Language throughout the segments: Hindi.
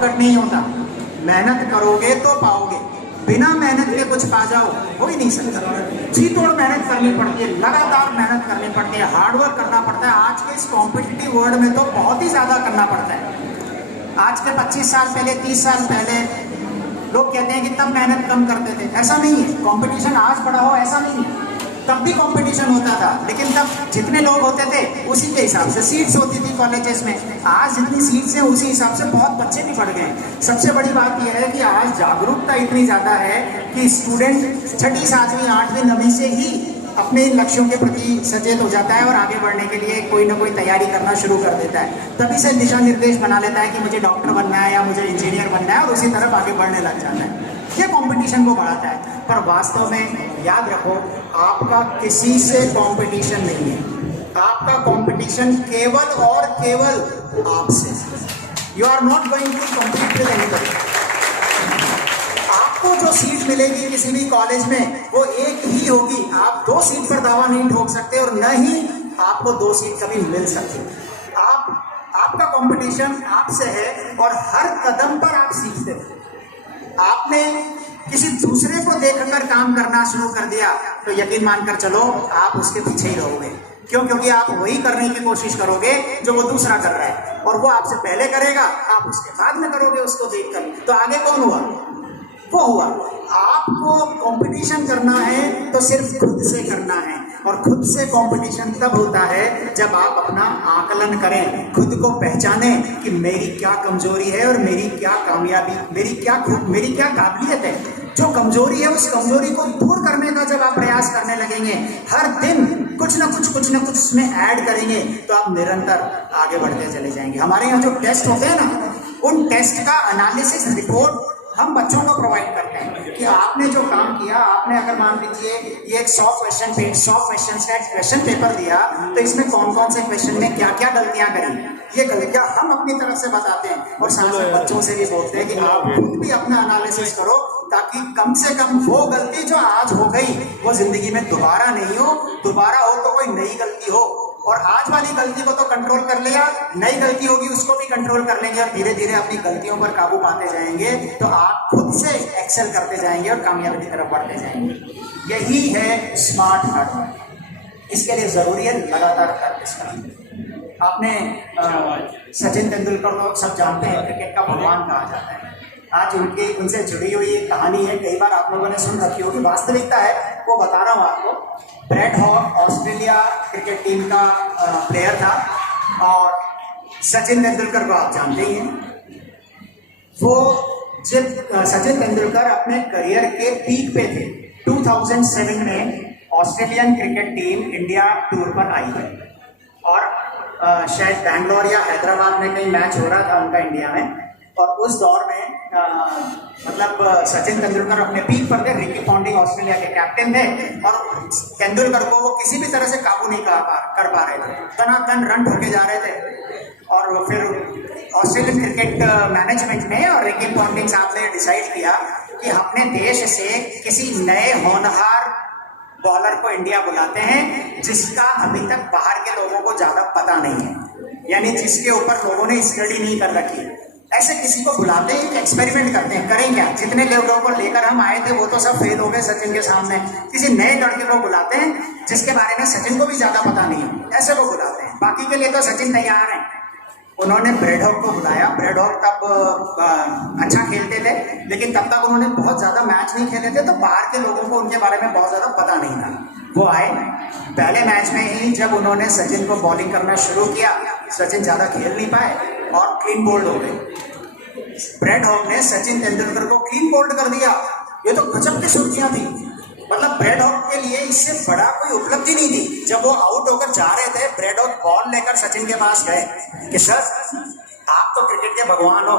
शॉर्टकट नहीं होता, मेहनत करोगे तो पाओगे, बिना मेहनत के कुछ पा जाओ हो ही नहीं सकता। जी तोड़ मेहनत करनी पड़ती है, लगातार मेहनत करनी पड़ती है, हार्डवर्क करना पड़ता है। आज के इस कॉम्पिटिटिव वर्ल्ड में तो बहुत ही ज्यादा करना पड़ता है। आज के 25 साल पहले, 30 साल पहले लोग कहते हैं कि तब मेहनत कम करते थे, ऐसा नहीं है। कंपटीशन आज बड़ा हो ऐसा नहीं है, तब भी कंपटीशन होता था, लेकिन तब जितने लोग होते थे उसी के हिसाब से सीट्स होती थी कॉलेजेस में। आज जितनी सीट्स हैं उसी हिसाब से बहुत बच्चे भी बढ़ गए। सबसे बड़ी बात यह है कि आज जागरूकता इतनी ज़्यादा है कि स्टूडेंट 6वीं 7वीं 8वीं 9वीं से ही अपने लक्ष्यों के प्रति सचेत हो जाता है और आगे बढ़ने के लिए कोई ना कोई तैयारी करना शुरू कर देता है। तभी से दिशा निर्देश बना लेता है कि मुझे डॉक्टर बनना है या मुझे इंजीनियर बनना है, और उसी तरफ आगे बढ़ने लग जाता है। ये कंपटीशन को बढ़ाता है, पर वास्तव में याद रखो, आपका किसी से कंपटीशन नहीं है। आपका कंपटीशन केवल और केवल आपसे। You are not going to compete with anybody. आपको जो सीट मिलेगी किसी भी कॉलेज में वो एक ही होगी। आप 2 सीट पर दावा नहीं ठोक सकते, और न ही आपको 2 सीट कभी मिल सकती। आपका कंपटीशन आपसे है, और हर कदम पर आप सीखते हैं। आपने किसी दूसरे को देखकर काम करना शुरू कर दिया तो यकीन मानकर चलो आप उसके पीछे ही रहोगे। क्यों? क्योंकि आप वही करने की कोशिश करोगे जो वो दूसरा कर रहा है, और वो आपसे पहले करेगा, आप उसके बाद में करोगे उसको देखकर। तो आगे कौन हुआ? वो हुआ। आपको कंपटीशन करना है तो सिर्फ खुद से करना है, और खुद से कंपटीशन तब होता है जब आप अपना आकलन करें, खुद को पहचानें कि मेरी क्या कमजोरी है और मेरी क्या कामयाबी, मेरी क्या काबिलियत है। जो कमजोरी है उस कमजोरी को दूर करने का जब आप प्रयास करने लगेंगे, हर दिन कुछ ना कुछ उसमें ऐड करेंगे, तो आप निरंतर आगे बढ़ते चले जाएंगे। हमारे यहाँ जो टेस्ट होते हैं ना, उन टेस्ट का एनालिसिस रिपोर्ट हम बच्चों को प्रोवाइड करते हैं कि आपने जो काम किया, आपने अगर मान लीजिए ये एक 100 क्वेश्चन का एक क्वेश्चन पेपर दिया, तो इसमें कौन कौन से क्वेश्चन में क्या क्या गलतियां करी, ये गलतियां हम अपनी तरफ से बताते हैं, और साथ साथ बच्चों से भी बोलते हैं कि आप खुद भी अपना एनालिसिस करो, ताकि कम से कम वो गलती जो आज हो गई वो जिंदगी में दोबारा नहीं हो। दोबारा हो तो कोई नई गलती हो, और आज वाली गलती को तो कंट्रोल कर लिया, नई गलती होगी उसको भी कंट्रोल कर लेंगे, और धीरे धीरे अपनी गलतियों पर काबू पाते जाएंगे, तो आप खुद से एक्सेल करते जाएंगे और कामयाबी की तरफ बढ़ते जाएंगे। यही है स्मार्ट हार्डवर्क। इसके लिए जरूरी है लगातार प्रैक्टिस करना। आपने सचिन तेंदुलकर को सब जानते हैं, क्रिकेट का भगवान कहा जाता है। आज उनसे जुड़ी हुई एक कहानी है, कई बार आप लोगों ने सुन रखी होगी, वास्तविकता है, वो बता रहा हूँ आपको। Brad Hogg Australia cricket team का प्लेयर था, और सचिन तेंदुलकर को आप जानते ही हैं। वो जब सचिन तेंदुलकर अपने करियर के पीक पे थे, 2007 में Australian cricket team India tour पर आई है, और शायद बैंगलोर या हैदराबाद में कहीं मैच हो रहा था उनका इंडिया में, और उस दौर में मतलब सचिन तेंदुलकर अपने पीक पर थे। रिकी पॉन्टिंग ऑस्ट्रेलिया के कैप्टन थे, और तेंदुलकर को वो किसी भी तरह से काबू नहीं कर पा रहे थे, तनातन रन ठोके जा रहे थे। और फिर ऑस्ट्रेलियन क्रिकेट मैनेजमेंट ने और रिकी पॉन्टिंग साहब ने डिसाइड किया कि अपने देश से किसी नए होनहार बॉलर को इंडिया बुलाते हैं, जिसका अभी तक बाहर के लोगों को ज्यादा पता नहीं है, यानी जिसके ऊपर लोगों ने स्टडी नहीं कर रखी। ऐसे किसी को बुलाते हैं, एक्सपेरिमेंट करते हैं। करें क्या? जितने लोगों को लेकर हम आए थे वो तो सब फेल हो गए सचिन के सामने। किसी नए लड़के को बुलाते हैं जिसके बारे में सचिन को भी ज्यादा पता नहीं है, ऐसे को बुलाते हैं। बाकी के लिए तो सचिन तैयार है। उन्होंने ब्रैड हॉक को बुलाया। ब्रैड हॉक तब अच्छा खेलते थे, लेकिन तब तक उन्होंने बहुत ज्यादा मैच नहीं खेले थे, तो बाहर के लोगों को उनके बारे में बहुत ज्यादा पता नहीं था। वो आए, पहले मैच में ही जब उन्होंने सचिन को बॉलिंग करना शुरू किया, सचिन ज्यादा खेल नहीं पाए और क्लीन बोल्ड हो गए। ब्रैड हॉक ने सचिन तेंदुलकर को क्लीन बोल्ड कर दिया। ये तो गजब की सुर्खियां थी। मतलब ब्रैड हॉक के लिए इससे बड़ा कोई उपलब्धि नहीं थी। जब वो आउट होकर जा रहे थे, ब्रैड हॉक बॉल लेकर सचिन के पास गए कि सर आप तो क्रिकेट के भगवान हो।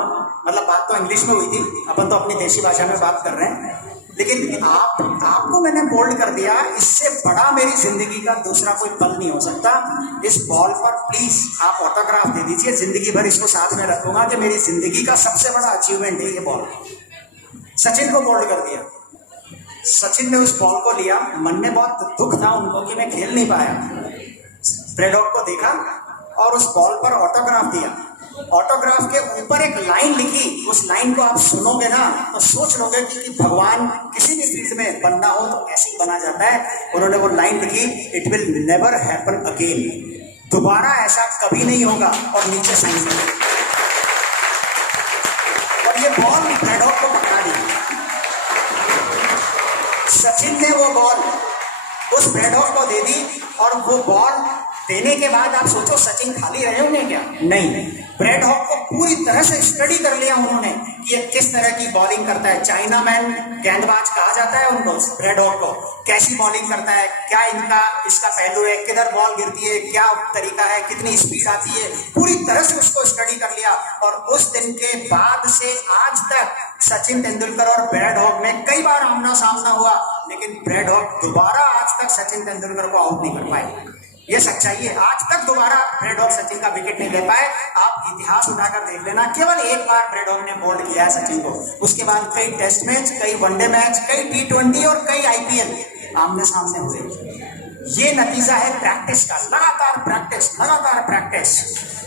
मतलब बात तो इंग्लिश में हुई थी, अपन तो अपनी देशी भाषा में बात कर रहे हैं, लेकिन आपको मैंने बोल्ड कर दिया, इससे बड़ा मेरी जिंदगी का दूसरा कोई पल नहीं हो सकता। इस बॉल पर प्लीज आप ऑटोग्राफ दे दीजिए, जिंदगी भर इसको साथ में रखूंगा कि मेरी जिंदगी का सबसे बड़ा अचीवमेंट है ये बॉल। सचिन को बोल्ड कर दिया। सचिन ने उस बॉल को लिया, मन में बहुत दुख था उनको कि मैं खेल नहीं पाया। ब्रैड हॉक को देखा और उस बॉल पर ऑटोग्राफ दिया। ऑटोग्राफ के ऊपर एक लाइन लिखी, उस लाइन को आप सुनोगे ना तो सोच लोगे कि भगवान किसी भी फील्ड में बनना हो तो ऐसे ही बना जाता है। उन्होंने वो लाइन लिखी, it will never happen again, दोबारा ऐसा कभी नहीं होगा, और नीचे साइन कर। और ये बॉल ब्रैडॉक को पकड़ा दी, सचिन ने वो बॉल उस ब्रैडॉक को दे दी, और वो बॉल देने के बाद आप सोचो सचिन खाली रहे होंगे क्या? नहीं, ब्रैडॉक को पूरी तरह से स्टडी कर लिया उन्होंने कि ये किस तरह की बॉलिंग करता है। चाइना मैन गेंदबाज कहा जाता है उनको, ब्रैडॉक को, कैसी बॉलिंग करता है, क्या इसका पहलू है, किधर बॉल गिरती है, क्या तरीका है, कितनी स्पीड आती है, पूरी तरह से उसको स्टडी कर लिया। और उस दिन के बाद से आज तक सचिन तेंदुलकर और ब्रैडॉक में कई बार आमना सामना हुआ, लेकिन ब्रैडॉक दोबारा आज तक सचिन तेंदुलकर को आउट नहीं कर पाए। ये सच्चाई है, आज तक दोबारा ब्रैडॉक सचिन का विकेट नहीं ले पाए। आप इतिहास उठाकर देख लेना, केवल एक बार ब्रैडॉक ने बोल्ड किया है सचिन को, उसके बाद कई टेस्ट मैच, कई वनडे मैच, कई T20 और कई IPL आमने सामने हुए। ये नतीजा है प्रैक्टिस का, लगातार प्रैक्टिस, लगातार प्रैक्टिस।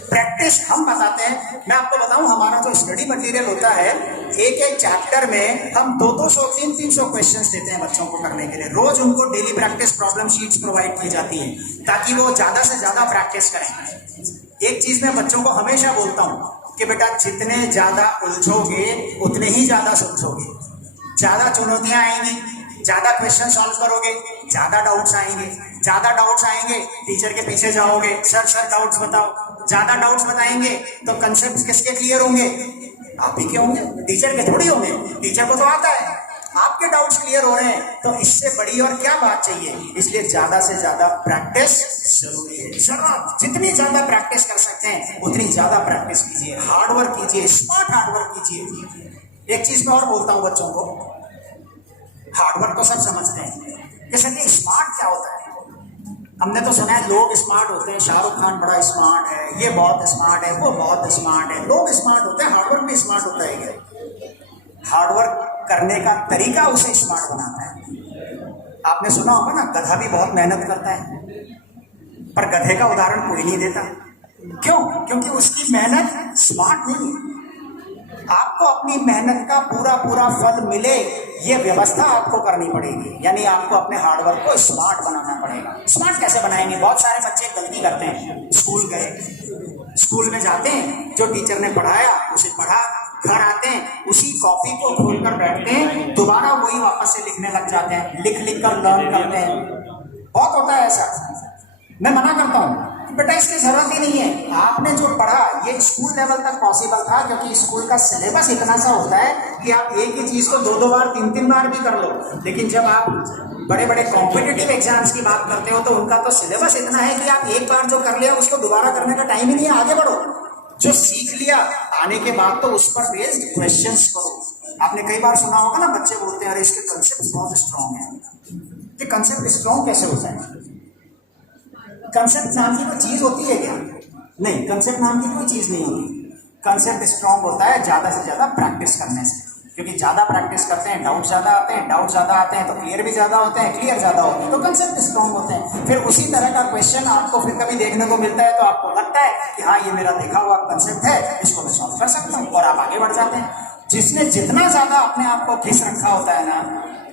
प्रैक्टिस हम बताते हैं, मैं आपको बताऊं, हमारा जो स्टडी मटेरियल होता है, एक एक चैप्टर में हम 200 300 क्वेश्चंस देते हैं बच्चों को करने के लिए। रोज उनको daily practice problem sheets provide की जाती है ताकि वो ज्यादा से ज्यादा प्रैक्टिस करें। एक चीज मैं बच्चों को हमेशा बोलता हूं कि बेटा जितने ज्यादा उलझोगे उतने ही ज्यादा सुलझोगे। ज्यादा चुनौतियां आएंगी, ज्यादा क्वेश्चन सॉल्व करोगे, ज्यादा डाउट्स आएंगे, ज्यादा डाउट्स आएंगे टीचर के पीछे जाओगे, सर डाउट्स बताओ। ज्यादा डाउट्स बताएंगे तो कंसेप्ट किसके क्लियर होंगे? आप ही के होंगे, टीचर के थोड़ी होंगे। टीचर को तो आता है, आपके डाउट्स क्लियर हो रहे हैं, तो इससे बड़ी और क्या बात चाहिए। इसलिए ज्यादा से ज्यादा प्रैक्टिस जरूरी है। जितनी ज्यादा प्रैक्टिस कर सकते हैं उतनी ज्यादा प्रैक्टिस कीजिए, हार्डवर्क कीजिए, स्मार्ट हार्डवर्क कीजिए। एक चीज मैं और बोलता हूं बच्चों को, हार्डवर्क तो सब समझते हैं कि सर ये स्मार्ट क्या होता है। हमने तो सुना है लोग स्मार्ट होते हैं, शाहरुख खान बड़ा स्मार्ट है, ये बहुत स्मार्ट है, वो बहुत स्मार्ट है। लोग स्मार्ट होते हैं, हार्डवर्क भी स्मार्ट होता है क्या? हार्डवर्क करने का तरीका उसे स्मार्ट बनाता है। आपने सुना होगा ना, गधा भी बहुत मेहनत करता है, पर गधे का उदाहरण कोई नहीं देता। क्यों? क्योंकि उसकी मेहनत स्मार्ट नहीं है। आपको अपनी मेहनत का पूरा फल मिले, ये व्यवस्था आपको करनी पड़ेगी। यानी आपको अपने हार्डवर्क को स्मार्ट बनाना पड़ेगा। स्मार्ट कैसे बनाएंगे? बहुत सारे बच्चे गलती करते हैं। स्कूल गए, स्कूल में जाते हैं, जो टीचर ने पढ़ाया उसे पढ़ा, घर आते हैं उसी कॉपी को खोलकर बैठते हैं, दोबारा वही वापस से लिखने लग जाते हैं, लिख कर लर्न करते हैं। बहुत होता है ऐसा। मैं मना करता हूँ बेटा इसकी जरूरत ही नहीं है। आपने जो पढ़ा ये स्कूल लेवल तक पॉसिबल था, क्योंकि स्कूल का सिलेबस इतना सा होता है कि आप एक ही चीज को 2 बार 3 बार भी कर लो। लेकिन जब आप बड़े बड़े कॉम्पिटिटिव एग्जाम्स की बात करते हो तो उनका तो सिलेबस इतना है कि आप एक बार जो कर लिया उसको दोबारा करने का टाइम ही नहीं है। आगे बढ़ो, जो सीख लिया आने के बाद तो उस पर बेस्ड क्वेश्चंस करो। आपने कई बार सुना होगा ना, बच्चे बोलते हैं अरे इसके कंसेप्ट बहुत स्ट्रॉन्ग है। कि कंसेप्ट स्ट्रॉन्ग कैसे होता है? कंसेप्ट नाम की कोई चीज होती है क्या? नहीं, कंसेप्ट नाम की कोई चीज नहीं होती। कंसेप्ट स्ट्रॉन्ग होता है ज्यादा से ज्यादा प्रैक्टिस करने से, क्योंकि ज्यादा प्रैक्टिस करते हैं डाउट ज्यादा आते हैं, डाउट ज्यादा आते हैं तो क्लियर भी ज्यादा होते हैं, क्लियर ज्यादा होते हैं तो कंसेप्ट स्ट्रॉन्ग होते हैं। फिर उसी तरह का क्वेश्चन आपको फिर कभी देखने को मिलता है तो आपको लगता है कि हाँ ये मेरा देखा हुआ कंसेप्ट है, इसको मैं सॉल्व कर सकता हूँ, और आप आगे बढ़ जाते हैं। जिसने जितना ज्यादा अपने आप को घिस रखा होता है ना,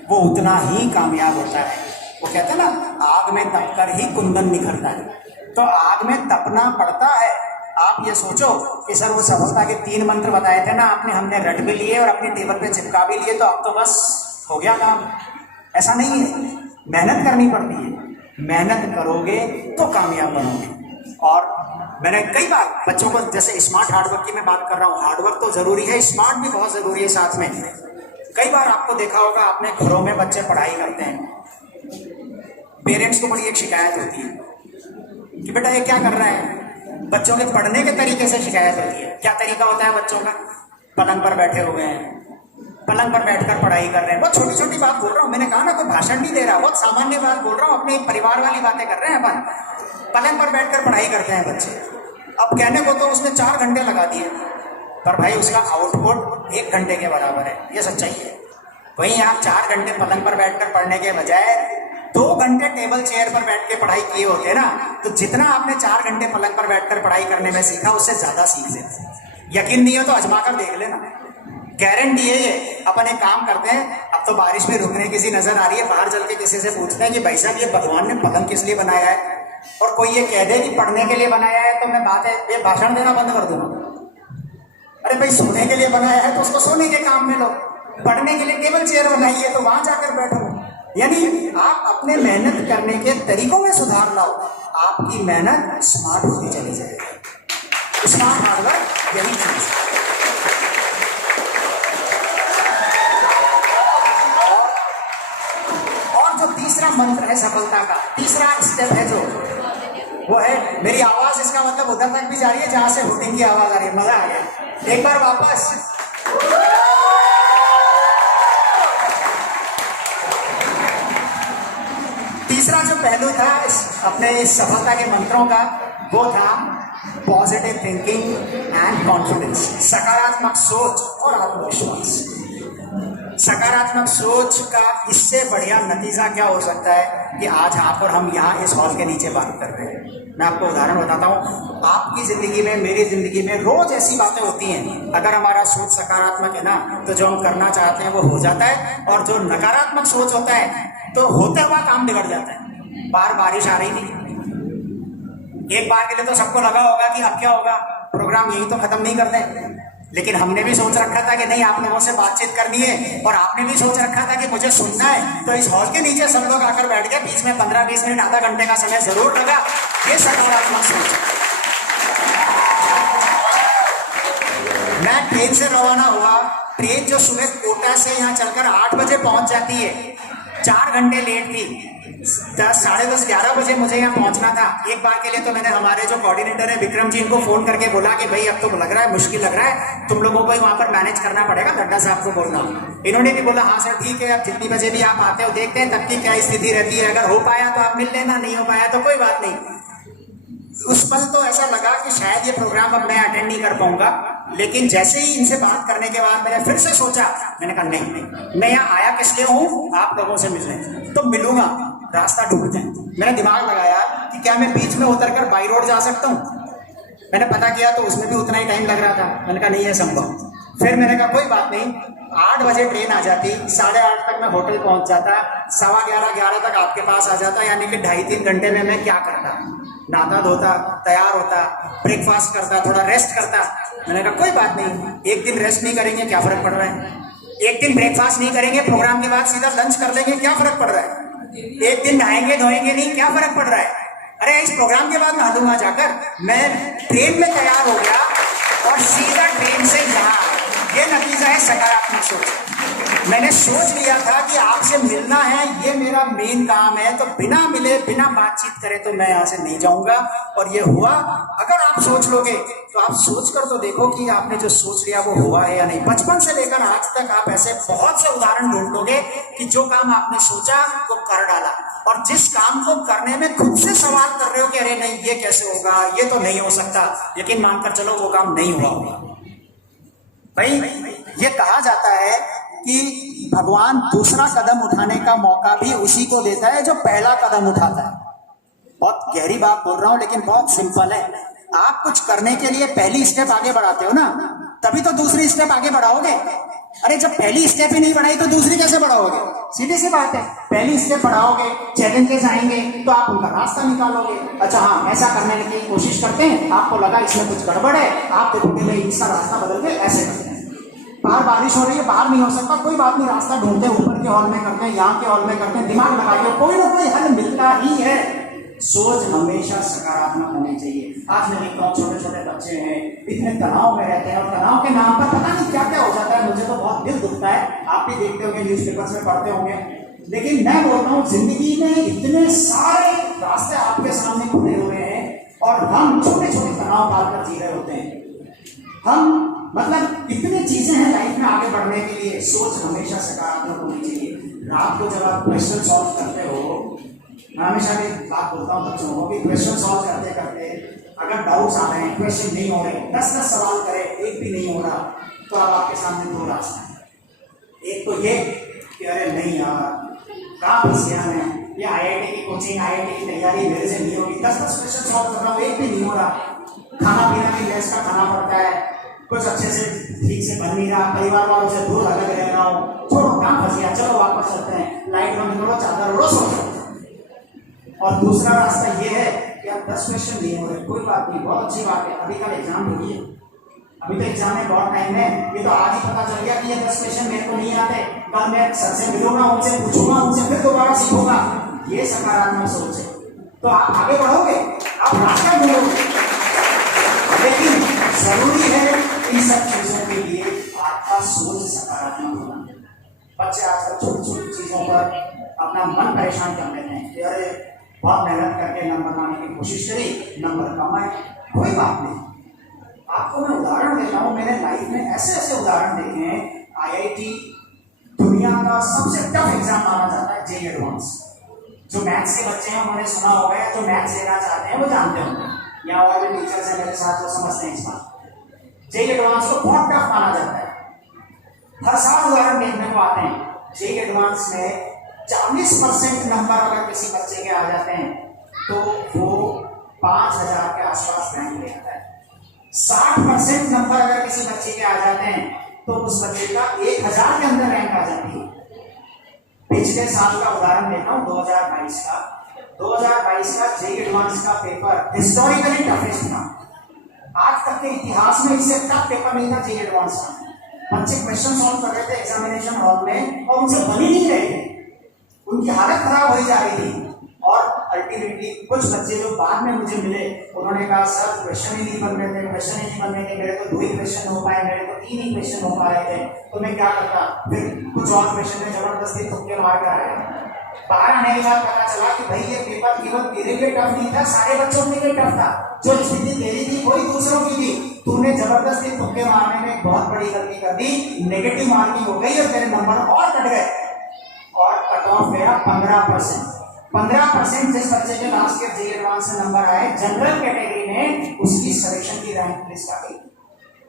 वो उतना ही कामयाब होता है। वो कहते हैं ना, आग में तपकर ही कुंदन निखरता है। तो आग में तपना पड़ता है। आप ये सोचो कि सर वो सफलता के 3 मंत्र बताए थे ना आपने, हमने रट भी लिए और अपनी टेबल पे चिपका भी लिए, तो अब तो बस हो गया काम। ऐसा नहीं है, मेहनत करनी पड़ती है। मेहनत करोगे तो कामयाब बनोगे। और मैंने कई बार बच्चों को, जैसे स्मार्ट हार्डवर्क की मैं बात कर रहा हूँ, हार्डवर्क तो जरूरी है, स्मार्ट भी बहुत जरूरी है साथ में। कई बार आपको देखा होगा, अपने घरों में बच्चे पढ़ाई करते हैं, पेरेंट्स को बड़ी एक शिकायत होती है कि बेटा ये क्या कर रहा है। बच्चों के पढ़ने के तरीके से शिकायत होती है। क्या तरीका होता है बच्चों का? पलंग पर बैठे हुए हैं, पलंग पर बैठकर पढ़ाई कर रहे हैं। बहुत छोटी छोटी बात बोल रहा हूँ, मैंने कहा ना कोई भाषण नहीं दे रहा, बहुत सामान्य बात बोल रहा हूँ, अपने परिवार वाली बातें कर रहे हैं अपन। पलंग पर बैठकर पढ़ाई करते हैं बच्चे। अब कहने को तो उसने 4 घंटे लगा दिए, पर भाई उसका आउटपुट 1 घंटे के बराबर है। ये सच्चाई है। वहीं आप 4 घंटे पलंग पर बैठकर पढ़ने के बजाय 2 घंटे टेबल चेयर पर बैठ के पढ़ाई किए होते ना, तो जितना आपने 4 घंटे पलंग पर बैठकर पढ़ाई करने में सीखा उससे ज्यादा सीख लेते। यकीन नहीं हो तो आजमा कर देख लेना, गारंटी है ये। अपन एक काम करते हैं, अब तो बारिश में रुकने की सी नजर आ रही है, बाहर चल के किसी से पूछते हैं कि भाई साहब ये भगवान ने पलंग किस लिए बनाया है, और कोई ये कह दे कि पढ़ने के लिए बनाया है, तो मैं बात है ये भाषण देना बंद कर दूंगा। अरे भाई सोने के लिए बनाया है तो उसको सोने के काम में लो, पढ़ने के लिए टेबल चेयर बनाई है तो वहां जाकर बैठो। यानी आप अपने मेहनत करने के तरीकों में सुधार लाओ, आपकी मेहनत स्मार्ट होती चली जाएगी। स्मार्ट हार्डवर्क यही चीज है। और जो तीसरा मंत्र है सफलता का, तीसरा स्टेप है जो, वो है, मेरी आवाज इसका मतलब उधर तक भी जा रही है जहां से हुटिंग की आवाज आ रही है। मजा आ गया, एक बार वापस। तीसरा जो पहलू था अपने इस सफलता के मंत्रों का, वो था पॉजिटिव थिंकिंग एंड कॉन्फिडेंस, सकारात्मक सोच और आत्मविश्वास। सकारात्मक सोच का इससे बढ़िया नतीजा क्या हो सकता है कि आज आप और हम यहाँ इस हॉल के नीचे बात कर रहे हैं। मैं आपको उदाहरण बताता हूँ, आपकी जिंदगी में, मेरी जिंदगी में रोज ऐसी बातें होती हैं, अगर हमारा सोच सकारात्मक है ना, तो जो हम करना चाहते हैं वो हो जाता है, और जो नकारात्मक सोच होता है तो होता हुआ काम बिगड़ जाता है। बाहर बारिश आ रही थी, एक बार के लिए तो सबको लगा होगा कि अब क्या होगा, प्रोग्राम यही तो खत्म नहीं करते, लेकिन हमने भी सोच रखा था कि नहीं, आप लोगों से बातचीत करनी है, और आपने भी सोच रखा था कि मुझे सुनना है, तो इस हॉल के नीचे सब लोग आकर बैठ गए, बीच में 15-20 मिनट, आधा घंटे का समय जरूर लगा। ये सकारात्मक सोच। मैं ट्रेन से रवाना हुआ, ट्रेन जो सुबह कोटा से यहाँ चलकर 8 बजे पहुंच जाती है, 4 घंटे लेट थी। 10, साढ़े 10, 11 बजे मुझे यहाँ पहुंचना था। एक बार के लिए तो मैंने हमारे जो कोऑर्डिनेटर है विक्रम जी, इनको फोन करके बोला कि भाई अब तो लग रहा है, मुश्किल लग रहा है, तुम लोगों को ही वहां पर मैनेज करना पड़ेगा, लड्डा साहब को बोलना। इन्होंने भी बोला हाँ सर ठीक है, अब जितनी बजे भी आप आते हो देखते हैं तब की क्या स्थिति रहती है, अगर हो पाया तो आप मिल लेना, नहीं हो पाया तो कोई बात नहीं। उस पल तो ऐसा लगा कि शायद ये प्रोग्राम अब मैं अटेंड नहीं कर पाऊंगा, लेकिन जैसे ही इनसे बात करने के बाद मैंने फिर से सोचा, मैंने कहा नहीं, मैं यहाँ आया किस लिए हूँ, आप लोगों से मिलने, तो मिलूंगा, रास्ता ढूंढते हैं। मैंने दिमाग लगाया कि क्या मैं बीच में उतरकर बाई रोड जा सकता हूँ। मैंने पता किया तो उसमें भी उतना ही टाइम लग रहा था। मैंने कहा नहीं है संभव। फिर मैंने कहा कोई बात नहीं, 8 बजे ट्रेन आ जाती, 8:30 तक मैं होटल पहुंच जाता, 11:15 तक आपके पास आ जाता, यानी कि 2.5-3 घंटे में मैं क्या करता, नहाता धोता, तैयार होता, ब्रेकफास्ट करता, थोड़ा रेस्ट करता। मैंने कहा कोई बात नहीं, एक दिन रेस्ट नहीं करेंगे क्या फर्क पड़ रहा है, एक दिन ब्रेकफास्ट नहीं करेंगे, प्रोग्राम के बाद सीधा लंच कर लेंगे, क्या फर्क पड़ रहा है, एक दिन नहाएंगे धोएंगे नहीं, क्या फर्क पड़ रहा है, अरे इस प्रोग्राम के बाद नहा लूंगा जाकर। मैं ट्रेन में तैयार हो गया और सीधा ट्रेन से यहाँ। ये नतीजा है सकारात्मक सोच। मैंने सोच लिया था कि आपसे मिलना है, ये मेरा मेन काम है, तो बिना मिले बिना बातचीत करे तो मैं यहाँ से नहीं जाऊंगा, और ये हुआ। अगर आप सोच लोगे तो आप सोच कर तो देखो कि आपने जो सोच लिया वो हुआ है या नहीं। बचपन से लेकर आज तक आप ऐसे बहुत से उदाहरण ढूंढ लोगे कि जो काम आपने सोचा वो कर डाला, और जिस काम को करने में खुद से सवाल कर रहे हो कि अरे नहीं ये कैसे होगा, ये तो नहीं हो सकता, यकीन मानकर चलो वो काम नहीं हुआ होगा। भाई ये कहा जाता है कि भगवान दूसरा कदम उठाने का मौका भी उसी को देता है जो पहला कदम उठाता है। बहुत गहरी बात बोल रहा हूं लेकिन बहुत सिंपल है। आप कुछ करने के लिए पहली स्टेप आगे बढ़ाते हो ना, तभी तो दूसरी स्टेप आगे बढ़ाओगे। अरे जब पहली स्टेप ही नहीं बढ़ाई तो दूसरी कैसे बढ़ाओगे? सीधी सी बात है, पहली स्टेप बढ़ाओगे, चैलेंजेस आएंगे तो आप उनका रास्ता निकालोगे। अच्छा हाँ, ऐसा करने की कोशिश करते हैं, आपको लगा इसमें कुछ गड़बड़ है, आप देखोगे भाई इसका रास्ता बदल के ऐसे करते हैं। बाहर बारिश हो रही है, बाहर नहीं हो सकता, कोई बात नहीं, रास्ता ढूंढते हैं, ऊपर के हॉल में करते हैं, यहाँ के हॉल में करते हैं, दिमाग लगाइए, कोई ना कोई हल मिलता ही है। सोच हमेशा सकारात्मक होनी चाहिए। आज मैं देखता हूँ छोटे छोटे बच्चे हैं, इतने तनाव में रहते हैं, और तनाव के नाम पर पता नहीं क्या क्या हो जाता है। मुझे तो बहुत दिल दुखता है, आप भी देखते होंगे, न्यूज़पेपर्स में पढ़ते होंगे। लेकिन मैं बोलता हूँ जिंदगी में इतने सारे रास्ते आपके सामने खुले हुए हैं, और हम छोटे छोटे तनाव डालकर जी रहे होते हैं। हम मतलब इतनी चीजें हैं लाइफ में आगे बढ़ने के लिए। सोच हमेशा सकारात्मक होनी चाहिए। रात को जब आप क्वेश्चन सॉल्व करते हो, मैं हमेशा एक बात बोलता हूँ बच्चों को कि क्वेश्चन सॉल्व करते करते अगर डाउट्स आ रहे हैं, क्वेश्चन नहीं हो रहे, 10 सवाल करें, एक भी नहीं हो रहा, तो अब आपके सामने 2 रास्ते हैं। एक तो ये कि अरे नहीं यार कहाँ फंस गया मैं, ये आईआईटी की कोचिंग, आईआईटी की तैयारी मेरे से नहीं होगी, 10-10 क्वेश्चन सॉल्व कर रहा हूँ, एक भी नहीं हो रहा। खाना पीना भी लेस का खाना पड़ता है, कुछ अच्छे से ठीक से बन नहीं रहा, परिवार वालों से दूर अलग रह रहा हूँ, छोड़ो काम फंस गया, चलो वापस चलते हैं, लाइट बंद करो, चादर ओढ़ो, सो जाओ। और दूसरा रास्ता ये है कि आप 10 क्वेश्चन नहीं हो रहे, कोई बात नहीं, बहुत अच्छी बात है, अभी कल एग्जाम होगी, अभी तो एग्जाम में बहुत टाइम है, ये तो आज ही पता चल गया कि ये 10 क्वेश्चन मेरे को नहीं आते, कल मैं सर से मिलूंगा, उनसे पूछूंगा, उनसे फिर दोबारा सीखूंगा, ये सकारात्मक सोच है। तो आप आगे बढ़ोगे, आप रास्ता ढूंढोगे, लेकिन जरूरी है इन सब चीजों के लिए आपका सोच सकारात्मक होना। बच्चे आजकल छोटी छोटी चीजों पर अपना मन परेशान कर लेते हैं कि अरे बहुत मेहनत करके नंबर पाने की कोशिश करी, नंबर कम आए, कोई बात नहीं। आपको मैं उदाहरण देता हूँ, मैंने लाइफ में ऐसे ऐसे उदाहरण देखे हैं। आईआईटी दुनिया का सबसे टफ एग्जाम माना जाता है, जेईई एडवांस। जो मैथ्स के बच्चे हैं उन्होंने सुना होगा, या जो मैथ्स लेना चाहते हैं वो जानते होंगे, या और भी टीचर्स हैं मेरे साथ वो समझते हैं इस बात। जेईई एडवांस को बहुत टफ माना जाता है, हर साल उदाहरण देखने को आते हैं। जेईई एडवांस में 40% नंबर अगर किसी बच्चे के आ जाते हैं तो वो 5000 के आसपास रैंक ले आता है। 60% नंबर अगर किसी बच्चे के आ जाते हैं तो उस बच्चे का 1000 के अंदर रैंक आ जाती है। पिछले साल का उदाहरण देता हूँ, 2022 का जेईई एडवांस का पेपर हिस्टोरिकली टफेस्ट था। आज तक के इतिहास में इससे टफ पेपर नहीं था जेईई एडवांस का। बच्चे क्वेश्चन सॉल्व कर रहे थे एग्जामिनेशन हॉल में और उनसे बन ही नहीं रहे थे, उनकी हालत खराब हो जा रही थी। और अल्टीमेटली कुछ बच्चे जो बाद में मुझे मिले, उन्होंने कहा सर क्वेश्चन ही नहीं बन रहे थे, क्वेश्चन ही नहीं बन रहे थे, मेरे को 2 ही क्वेश्चन हो पाए, मेरे को 3 ही क्वेश्चन हो पा रहे थे, तो मैं क्या करता, फिर कुछ और क्वेश्चन में जबरदस्ती तुक्के मार कर आया। बाहर आने के बाद पता चला कि भाई ये पेपर केवल तेरे लिए टफ नहीं था, सारे बच्चों के लिए टफ था। जो स्थिति तेरी थी वही दूसरों की थी, तूने जबरदस्ती तुक्के मारने में एक बहुत बड़ी गलती कर दी, नेगेटिव मार्किंग हो गई और तेरे नंबर और कट गए और कट ऑफ गया 15%। 15% जिस बच्चे के लास्ट ईयर जेईई एडवांस से नंबर आए जनरल कैटेगरी में, उसकी सिलेक्शन की रैंक लिस्ट आ गई।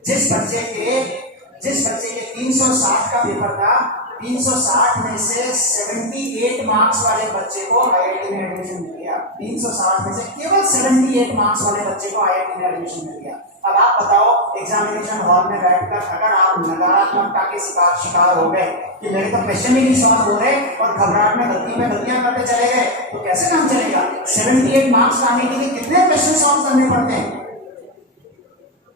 जिस बच्चे के 360 का पेपर था, 360 में से 78 मार्क्स वाले बच्चे को आईआईटी में एडमिशन मिल गया। 360 में से केवल 78 मार्क्स वाले बच्चे को आईआईटी में एडमिशन मिल गया। अब आप बताओ, एग्जामिनेशन हॉल में बैठकर अगर आप नकारात्मकता के शिकार हो गए कि मेरे तो क्वेश्चन ही नहीं समझ हो रहे और घबराहट में गलतियां करते चले गए, तो कैसे काम चलेगा? 78 मार्क्स लाने के लिए कितने क्वेश्चन सॉल्व करने पड़ते हैं?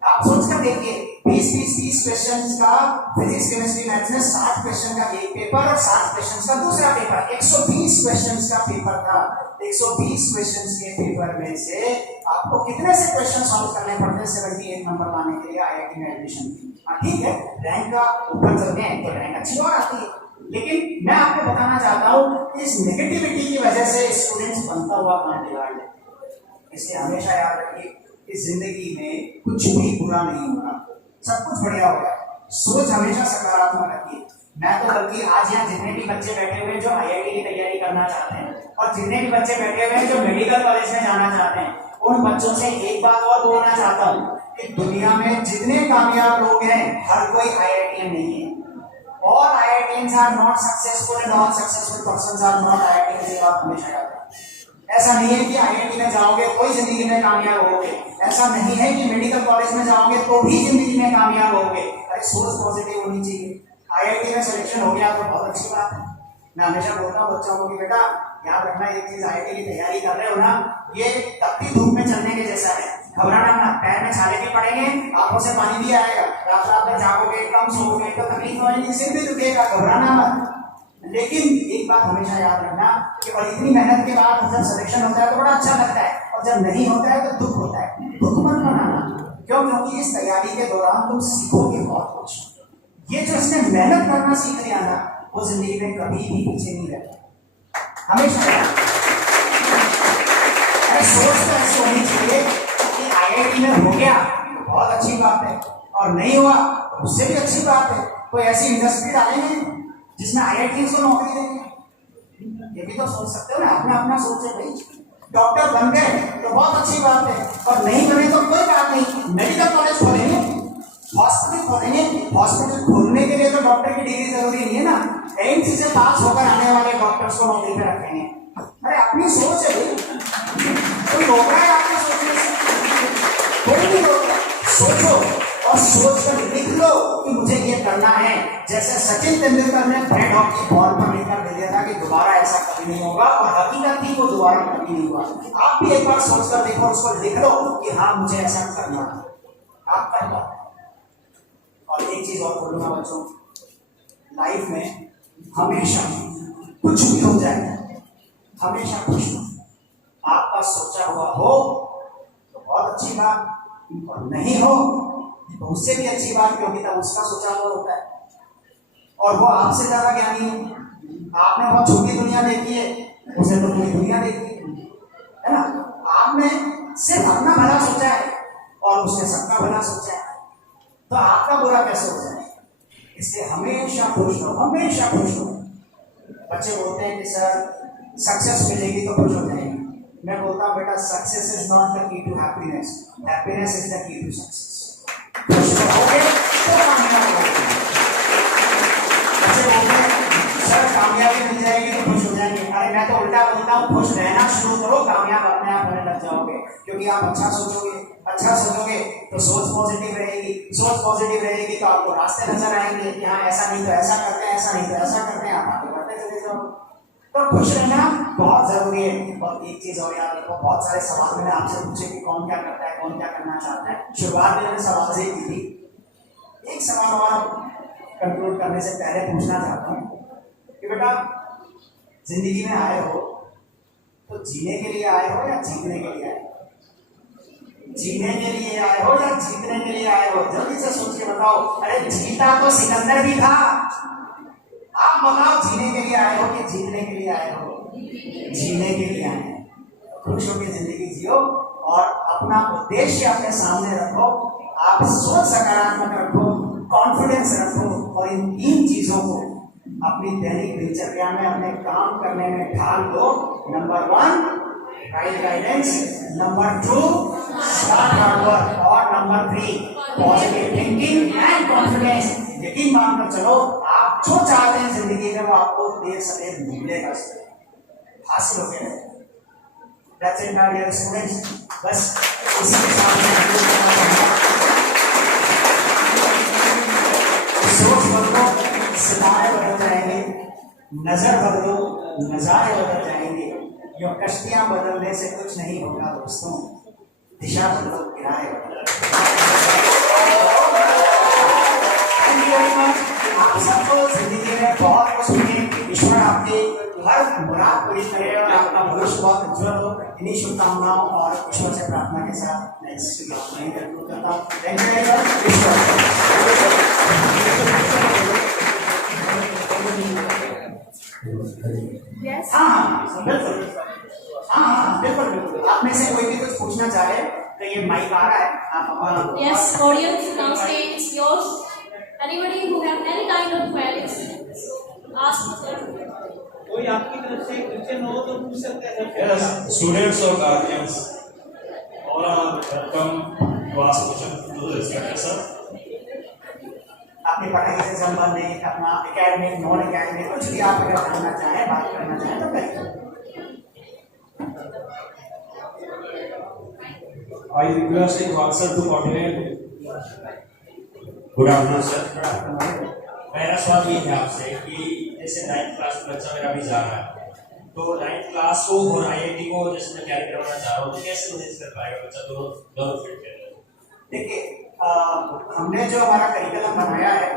आप सोचकर देखिए, 20 क्वेश्चन का फिजिक्स केमिस्ट्री मैथ्स में 60 क्वेश्चन का एक पेपर और 60 क्वेश्चन का दूसरा पेपर, 120 क्वेश्चन का पेपर था। 120 क्वेश्चन के पेपर में से आपको कितने से क्वेश्चन सॉल्व करने पड़ते हैं 78 नंबर पाने के लिए आईआईटी में एडमिशन? ठीक है, रैंक का ऊपर चलते हैं तो रैंक अच्छी और आती है, लेकिन मैं आपको बताना चाहता हूँ इस नेगेटिविटी की वजह से स्टूडेंट्स बनता हुआ काम बिगाड़ लेते हैं। इसलिए हमेशा याद रखिए, इस जिंदगी में कुछ भी बुरा नहीं होगा, सब कुछ बढ़िया होगा। सोच हमेशा सकारात्मक रखिए। मैं तो बल्कि आज यहाँ जितने भी बच्चे बैठे हुए हैं जो आईआईटी की तैयारी करना चाहते हैं और जितने भी बच्चे बैठे हुए हैं जो मेडिकल कॉलेज में जाना चाहते हैं, उन बच्चों से एक बात और बोलना चाहता हूँ कि दुनिया में जितने कामयाब लोग हैं हर कोई आईआईटीएन नहीं है। All IITians are not successful and all successful persons are not IITians। ये बात हमेशा याद रखना। ऐसा नहीं है कि आईआईटी में जाओगे कोई जिंदगी में कामयाब होगे, ऐसा नहीं है कि मेडिकल कॉलेज में जाओगे तो भी जिंदगी में कामयाब होगे। अरे सोच पॉजिटिव होनी चाहिए। आईआईटी में सिलेक्शन हो गया तो बहुत अच्छी बात है। मैं हमेशा बोलता हूँ बच्चों को कि बेटा याद रखना, एक चीज आईआईटी की तैयारी कर रहे हो ना, ये तपती धूप में चलने के जैसा है। घबराना मत, पैर में छाले भी पड़ेंगे, आंखों से पानी भी आएगा, रात में जागोगे, कम सोओगे तो तकलीफ होगी, सिर भी दुखेगा, घबराना मत। लेकिन एक बात हमेशा याद रखना कि और इतनी मेहनत के बाद जब सिलेक्शन होता है तो बड़ा अच्छा लगता है, और जब नहीं होता है तो दुख होता है। दुख मत मनाना, क्यों? क्योंकि इस तैयारी के दौरान तुम सीखोगे बहुत कुछ। ये जो इसने मेहनत करना सीख लिया ना, वो जिंदगी में कभी भी पीछे नहीं रहता, हमेशा याद। सोच तो ऐसी होनी चाहिए कि आईआईटी में हो गया तो बहुत अच्छी बात है, और नहीं हुआ तो उससे भी अच्छी बात है। कोई ऐसी इंडस्ट्री डालेंगे जिसमें आईआईटीएंस को नौकरी देंगे, ये भी तो सोच सकते हो ना। अपना अपना सोचे भाई। डॉक्टर बन गए तो बहुत अच्छी बात है, और नहीं बने तो कोई बात नहीं, मेडिकल कॉलेज खोलेंगे, हॉस्पिटल खोलेंगे। हॉस्पिटल खोलने के लिए तो डॉक्टर की डिग्री जरूरी नहीं है ना, एम्स से पास होकर आने वाले डॉक्टर्स को नौकरी पे रखेंगे। अरे अरे अपनी सोच है भाई, कोई रोक रहा है आपकी सोचने से? कोई नहीं रोक रहा। सोचो और सोच कर लिख लो कि मुझे ये करना है। जैसे सचिन तेंदुलकर ने ब्रेड हॉकी बॉल पर लिखकर दे दिया था कि दोबारा ऐसा कभी नहीं होगा, और हकीकत थी वो दोबारा कभी नहीं हुआ। आप भी एक बार सोच कर देखो, उसको लिख लो कि हाँ मुझे ऐसा करना है, आप कर लो। और एक चीज और बोलूंगा बच्चों, लाइफ में हमेशा कुछ भी हो जाए हमेशा खुश हो। आपका सोचा हुआ हो तो बहुत अच्छी बात, और नहीं हो तो उससे भी अच्छी बात, क्योंकि तब उसका सोचा हुआ होता है और वो आपसे ज्यादा ज्ञानी है। आपने बहुत छोटी दुनिया देखी है, उसे तो पूरी दुनिया देखी है ना। आपने सिर्फ अपना भला सोचा है और उसने सबका भला सोचा है, तो आपका बुरा कैसे हो जाए? इसलिए हमेशा खुश रहो, हमेशा खुश रहो। बच्चे बोलते हैं कि सर सक्सेस मिलेगी तो खुश हो जाएंगे। मैं बोलता हूँ बेटा, success is not the key to happiness, happiness is the key to success. खुश रहोगे तो कामयाब होगे। बच्चे बोलते हैं सर कामयाबी मिल जाएगी तो खुश हो जाएंगे। अरे मैं तो उल्टा बोलता हूँ, खुश रहना शुरू करो, कामयाब अपने आप होने लग जाओगे। क्योंकि आप अच्छा सोचोगे तो सोच पॉजिटिव रहेगी, सोच पॉजिटिव रहेगी तो आपको रास्ते नजर आएंगे कि हाँ ऐसा नहीं तो ऐसा करते हैं, ऐसा नहीं तो ऐसा करते हैं, आप आगे बढ़ते चले जाओ। तो खुश रहना बहुत जरूरी है। और एक चीज और याद रखो, बहुत सारे सवाल मैंने आपसे पूछे कि कौन क्या करता है, कौन क्या करना चाहता है। शुरुआत में मैंने सवाल से की थी, एक सवाल और कंक्लूड करने से पहले पूछना चाहता हूँ कि बेटा जिंदगी में आए हो तो जीने के लिए आए हो या जीतने के लिए आए हो? जीने के लिए आए हो या जीतने के लिए आए हो? जल्दी से सोच के बताओ। अरे जीता तो सिकंदर भी था। आप बताओ जीने के लिए आए हो कि जीतने के लिए आए हो? जीने के लिए आए हो। खुश होकर जिंदगी जियो और अपना उद्देश्य अपने सामने रखो। आप सोच सकारात्मक रखो, कॉन्फिडेंस रखो, और इन तीन चीजों को अपनी दैनिक दिनचर्या में अपने काम करने में ढाल दो। Number 1 right guidance, number 2 smart hard work, और number 3 positive thinking and confidence. यकीन मानकर चलो, आप जो चाहते हैं जिंदगी में वो आपको देर सवेर मिलेगा, हासिल हो गया। That's it, my dear students. बस इसी के साथ सोच बदलो, सितारे बदल जाएंगे, नजर बदलो, नजारे बदल जाएंगे। यो कश्तियां बदलने से कुछ नहीं होगा दोस्तों, दिशा बदलो, किनारे बदलो। आप सबको जिंदगी में बहुत कुछ मिले, ईश्वर आपके हर मुराद पूरी करे और आपका भविष्य बहुत उज्जवल हो। इन्हीं शुभकामनाओं और ईश्वर से प्रार्थना के साथ मैं इस नहीं करता हूँ। Thank you very much. हाँ बिल्कुल। आप में से कोई भी कुछ पूछना चाहे तो ये माइक आ रहा है, आप Yes, audience, now stage is yours. Anybody who have any kind of queries, ask sir. कोई आपकी तरफ से क्वेश्चन हो तो पूछ सकते हैं sir. Yes, students or guardians, all are welcome to ask questions to the instructor sir. अपनी पढ़ाई से संबंधित, अपना एकेडमिक, नॉन एकेडमिक, कुछ भी आप अगर जानना चाहें, बात करना चाहें तो करिए। I request you answer to coordinate. Good afternoon sir. मेरा सवाल ये है आपसे कि जैसे 9th क्लास में बच्चा मेरा भी जा रहा है, तो 9th क्लास को और IIT को जैसे मैं कैरी करवाना चाह रहा हूँ, तो कैसे मैनेज कर पाएगा बच्चा दोनों फील्ड के अंदर? देखिए, हमने जो हमारा करिकुलम बनाया है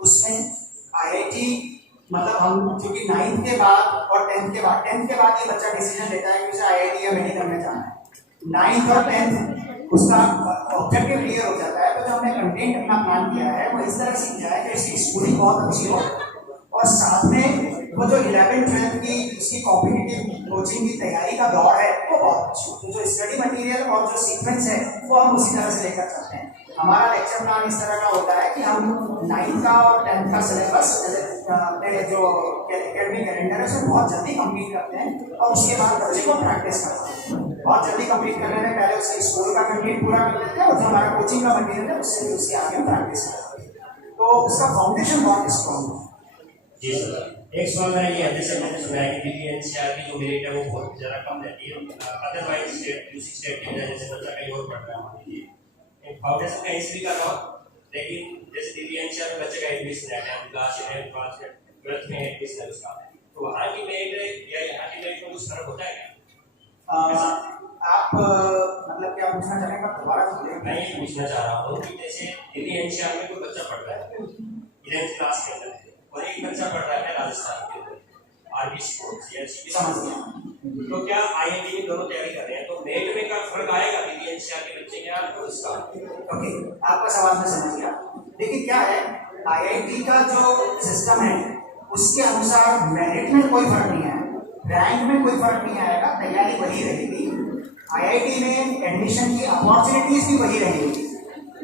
उसमें IIT मतलब हम क्योंकि 9th के बाद और 10th के बाद ये बच्चा डिसीजन लेता है कि उसे IIT या नहीं करना चाहना है। 9th और 10th उसका ऑब्जेक्टिव क्लियर हो जाता है। तो जो हमने कंटेंट अपना प्लान किया है वो इस तरह से किया है कि इसकी स्कूलिंग बहुत अच्छी हो, और साथ में वो जो 11th 12th की उसकी कॉम्पिटिटिव कोचिंग की तैयारी का दौर है वो बहुत अच्छी हो। तो जो स्टडी मटेरियल और जो सीक्वेंस है वो हम उसी तरह से लेकर चलते हैं। हमारा लेक्चर प्लान इस तरह का होता है कि हम 9th का और 10th का सिलेबस जो एकेडमिक कैलेंडर है उसको बहुत जल्दी कंप्लीट करते हैं, और उसके बाद बच्चे को प्रैक्टिस करते हैं। बहुत जल्दी कंप्लीट करने में पहले उसके स्कूल का कंटेंट पूरा कर देते हैं, और जो हमारा कोचिंग का मटेरियल है उससे भी उसके आगे प्रैक्टिस करते हैं। तो उसका फाउंडेशन बहुत स्ट्रॉन्ग है। जी सर। एक सवाल मेरा ये है, जैसे मैंने सुना है कि दिल्ली एनसीआर की जो मेरिट है वो बहुत ज़्यादा कम रहती है अदरवाइज स्टेट दूसरी स्टेट की वजह जैसे बच्चा कहीं और पढ़ रहा है मान लीजिए फाउंडेशन का हिस्ट्री कर रहा हो, लेकिन जैसे दिल्ली एनसीआर में बच्चे का एडमिशन है 10th क्लास 12th में एडमिशन है उसका, तो वहाँ की मेरिट या यहाँ की मेरिट में कुछ फर्क होता है क्या? आप मतलब क्या पूछना चाहेंगे, दोबारा बोलिए। मैं ये पूछना चाह रहा हूँ कि जैसे दिल्ली एनसीआर में कोई बच्चा पढ़ रहा है 11th क्लास के अंदर और एक बच्चा पढ़ रहा है राजस्थान के अंदर आरबीसी कोर्स या सीबीएसई, तो क्या आईआईटी में दोनों तैयारी कर रहे हैं तो मेरिट में क्या फर्क आएगा दिल्ली एनसीआर के बच्चे क्या और इसका? ओके, आपका सवाल मैं समझ गया। देखिए क्या है, आईआईटी का जो सिस्टम है उसके अनुसार मेरिट में कोई फर्क नहीं आएगा, रैंक में कोई फर्क नहीं आएगा, तैयारी वही रहेगी। आईआईटी में एडमिशन की अपॉर्चुनिटीज भी वही रहेगी,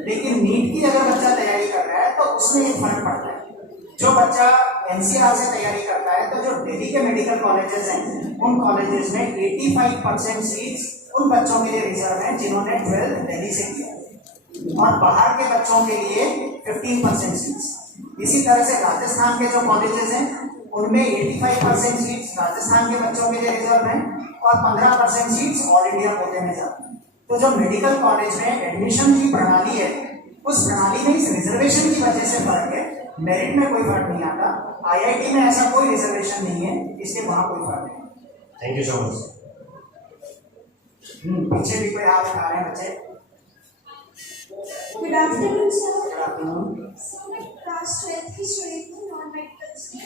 लेकिन नीट की अगर बच्चा तैयारी कर रहा है तो उसमें एक फर्क पड़ता है। जो बच्चा एनसीआर से तैयारी करता है तो जो दिल्ली के मेडिकल कॉलेजेस हैं उन कॉलेजेस में 85% सीट्स उन बच्चों के लिए रिजर्व हैं जिन्होंने 12th दिल्ली से किया और बाहर के बच्चों के लिए 15% सीट्स। इसी तरह से राजस्थान के जो कॉलेजेस हैं उनमें 85% सीट्स राजस्थान के बच्चों के लिए रिजर्व हैं और 15% सीट्स ऑल इंडिया कोटे में जाती हैं। तो जो मेडिकल कॉलेज में एडमिशन की प्रणाली है उस प्रणाली में इस रिजर्वेशन की वजह से फर्क है, मेरिट में कोई फर्क नहीं आता। आईआईटी में ऐसा कोई रिजर्वेशन नहीं है, इसलिए वहां कोई फर्क नहीं। Thank you so much. पीछे भी कोई हाथ उठा रहे हैं बच्चे। Good afternoon, sir. Good afternoon. So, मैं class 12th की student हूँ, non-medical से।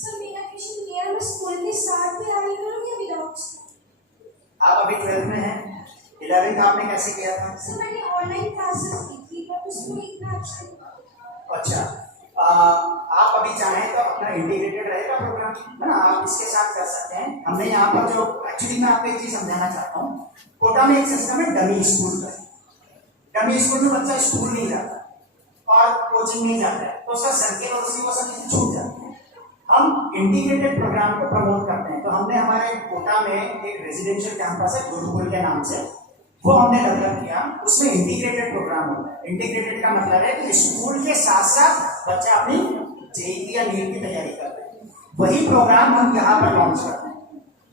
So, मेरा question ये है, मैं स्कूल के साथ तैयारी करूँ या विदाउट स्कूल? आप अभी 12th में हैं, 11th आपने कैसे किया था? So, मैंने ऑनलाइन क्लासेस की थी, बट उसमें इतना अच्छा नहीं। अच्छा, आप अभी चाहें तो अपना इंटीग्रेटेड रहेगा प्रोग्राम, है ना, आप इसके साथ कर सकते हैं। हमने यहाँ पर जो एक्चुअली मैं आपको एक चीज समझाना चाहता हूँ, कोटा में एक सिस्टम है डमी स्कूल का। डमी स्कूल में बच्चा स्कूल नहीं जाता और कोचिंग नहीं जाता है तो उसका सर्किल और उसी वो सब चीजें छूट जाती हैं। हम इंटीग्रेटेड प्रोग्राम को प्रमोट करते हैं, तो हमने हमारे कोटा में एक रेजिडेंशियल कैंपस है गुरुकुल के नाम से, वो हमने डेवलप किया। उसमें इंटीग्रेटेड प्रोग्राम होता है। इंटीग्रेटेड का मतलब है कि स्कूल के साथ साथ बच्चा अपनी जेईई या नीट की तैयारी करते हैं। वही प्रोग्राम हम यहाँ पर लॉन्च करते हैं।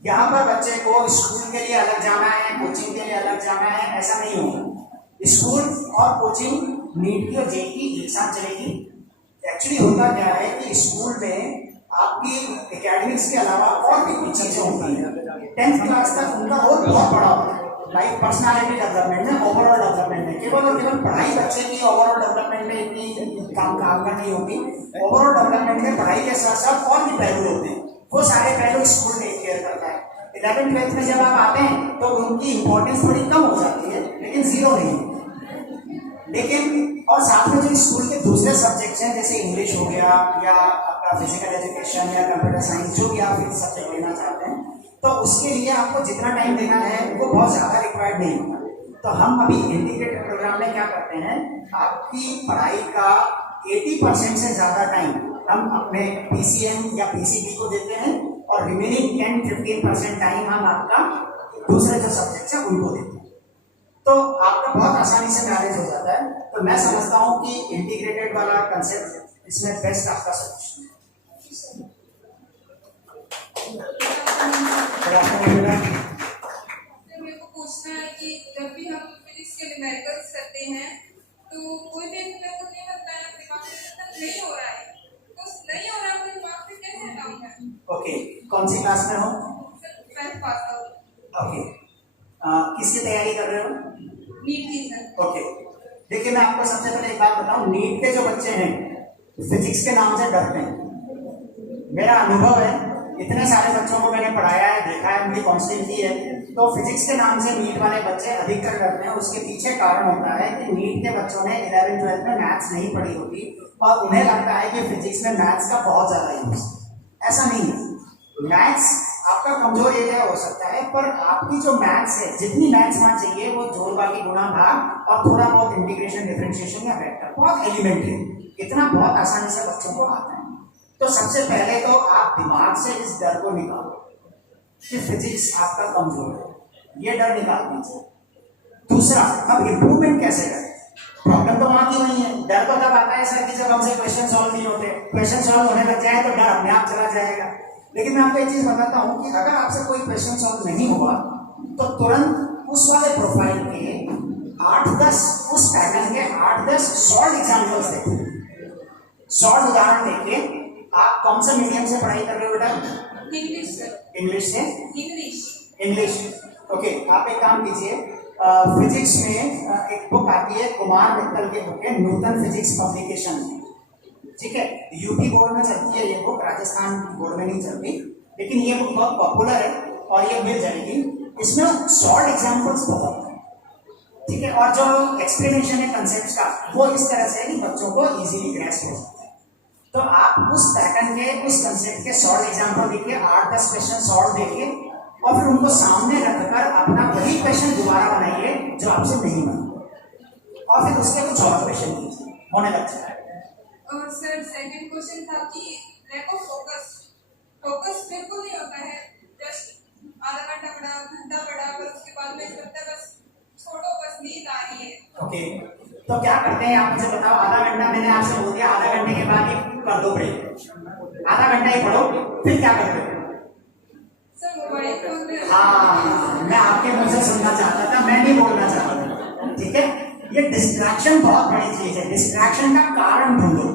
यहाँ पर बच्चे को स्कूल के लिए अलग जाना है, कोचिंग के लिए अलग जाना है, ऐसा नहीं होगा। स्कूल और कोचिंग नीट की और जेईई एक साथ चलेगी। एक्चुअली होता क्या है कि स्कूल में आपकी एकेडमिक्स के अलावा और भी कुछ चीजें होती हैं। 10th क्लास तक उनका रोल बहुत बड़ा होता है, लाइक पर्सनालिटी डेवलपमेंट में, ओवरऑल डेवलपमेंट में। केवल और केवल पढ़ाई बच्चे की ओवरऑल डेवलपमेंट में इतनी काम नहीं होगी। ओवरऑल डेवलपमेंट में पढ़ाई के साथ साथ और भी पहलू होते हैं, वो सारे पहलू स्कूल टेक केयर करता है। 11th 12th में जब आप आते हैं तो उनकी इंपॉर्टेंस थोड़ी कम हो जाती है, लेकिन जीरो नहीं। लेकिन और साथ में जो स्कूल के दूसरे सब्जेक्ट्स हैं जैसे इंग्लिश हो गया या आपका फिजिकल एजुकेशन या कंप्यूटर साइंस, जो भी आप इस सब्जेक्ट लेना चाहते हैं, तो उसके लिए आपको जितना टाइम देना है वो बहुत ज़्यादा रिक्वायर्ड नहीं होता। तो हम अभी इंटीग्रेटेड प्रोग्राम में क्या करते हैं, आपकी पढ़ाई का 80% से ज़्यादा टाइम हम अपने पीसीएम या पीसीबी को देते हैं और रिमेनिंग 10-15% टाइम हम आपका दूसरे जो सब्जेक्ट्स हैं उनको देते हैं। तो आपका बहुत आसानी से मैनेज हो जाता है। तो मैं समझता हूँ कि इंटीग्रेटेड वाला कंसेप्ट इसमें बेस्ट आपका सॉल्यूशन है। मेरे को पूछना है कि जब भी हम फिजिक्स के न्यूमेरिकल्स करते हैं तो कोई भी मेरे को नहीं लगता है दिमाग में नहीं हो रहा है, तो नहीं हो रहा है तो दिमाग से कैसे हटाऊंगा? ओके, कौन सी क्लास में हो? 12th pass out. ओके, किसकी तैयारी कर रहे हो? नीट की सर। ओके, देखिए मैं आपको सबसे पहले एक बात बताऊं, नीट के जो बच्चे हैं फिजिक्स के नाम से डरते हैं। मेरा अनुभव है, इतने सारे बच्चों को मैंने पढ़ाया है, देखा है, उनकी काउंसलिंग की है, तो फिजिक्स के नाम से नीट वाले बच्चे अधिकतर डरते हैं। उसके पीछे कारण होता है कि नीट के बच्चों ने 11th 12th में मैथ्स नहीं पढ़ी होती और उन्हें लगता है कि फिजिक्स में मैथ्स का बहुत ज्यादा यूज। ऐसा नहीं है, मैथ्स आपका कमजोर एरिया हो सकता है, पर आपकी जो मैथ्स है, जितनी मैथ्स वहां चाहिए वो जोड़ बाकी गुणा भाग और थोड़ा बहुत इंटीग्रेशन डिफरेंशिएशन या वेक्टर, बहुत एलिमेंट्री, इतना बहुत आसानी से बच्चों को आता है। तो सबसे पहले तो आप दिमाग से इस डर को निकालो कि फिजिक्स आपका कमजोर है, ये डर निकाल दीजिए। दूसरा, अब इम्प्रूवमेंट कैसे करें? प्रॉब्लम तो वहां की वही है। डर तो तब आता है सर कि जब एकदम से क्वेश्चन सॉल्व नहीं होते, क्वेश्चन सॉल्व होने लग जाए तो डर अपने आप चला जाएगा। लेकिन मैं आपको एक चीज बताता हूँ कि अगर आपसे कोई क्वेश्चन सॉल्व नहीं हुआ तो तुरंत उस वाले प्रोफाइल के 8-10 उस पैटर्न के 8-10 सॉल्व एग्जाम्पल्स देखो, सॉल्व उदाहरण देखिए। आप कौन सा मीडियम से पढ़ाई कर रहे हो बेटा? इंग्लिश सर, इंग्लिश से? इंग्लिश। ओके, आप एक काम कीजिए, फिजिक्स में एक बुक आती है, कुमार मित्तल की बुक है, नूतन फिजिक्स पब्लिकेशन, ठीक है। यूपी बोर्ड में चलती है ये बुक, राजस्थान बोर्ड में नहीं चलती, लेकिन ये बुक बहुत पॉपुलर है और ये मिल जाएगी। इसमें सॉल्व एग्जाम्पल्स बहुत है, ठीक है, और जो एक्सप्लेनेशन है कंसेप्ट का वो इस तरह से है कि बच्चों को इजीली ग्रैस्प हो सकता है। तो आप उस पैटर्न के, उस कंसेप्ट के सॉल्व एग्जाम्पल देखिए, 8-10 क्वेश्चन सॉल्व देखिए और फिर उनको सामने रखकर अपना वही क्वेश्चन दोबारा बनाइए जो आपसे नहीं बना, और फिर उसके कुछ और क्वेश्चन कीजिए, होने लग जाए। और सर सेकंड क्वेश्चन था कि लैक ऑफ फोकस बिल्कुल नहीं होता है, जस्ट आधा घंटा पढ़ा, घंटा पढ़ा, बस उसके बाद में लगता है बस छोड़ो, बस नींद आ रही है। ओके, तो क्या करते हैं आप मुझे बताओ। आधा घंटा मैंने आपसे बोल दिया, आधा घंटे के बाद ही कर दो ब्रेक, आधा घंटा ही पढ़ो, फिर क्या करते हो? Sir mobile phone. हाँ, मैं आपके मुंह से सुनना चाहता था, मैं नहीं बोलना चाहता था, ठीक है। ये डिस्ट्रैक्शन बहुत बड़ी चीज है। डिस्ट्रैक्शन का कारण ढूंढो।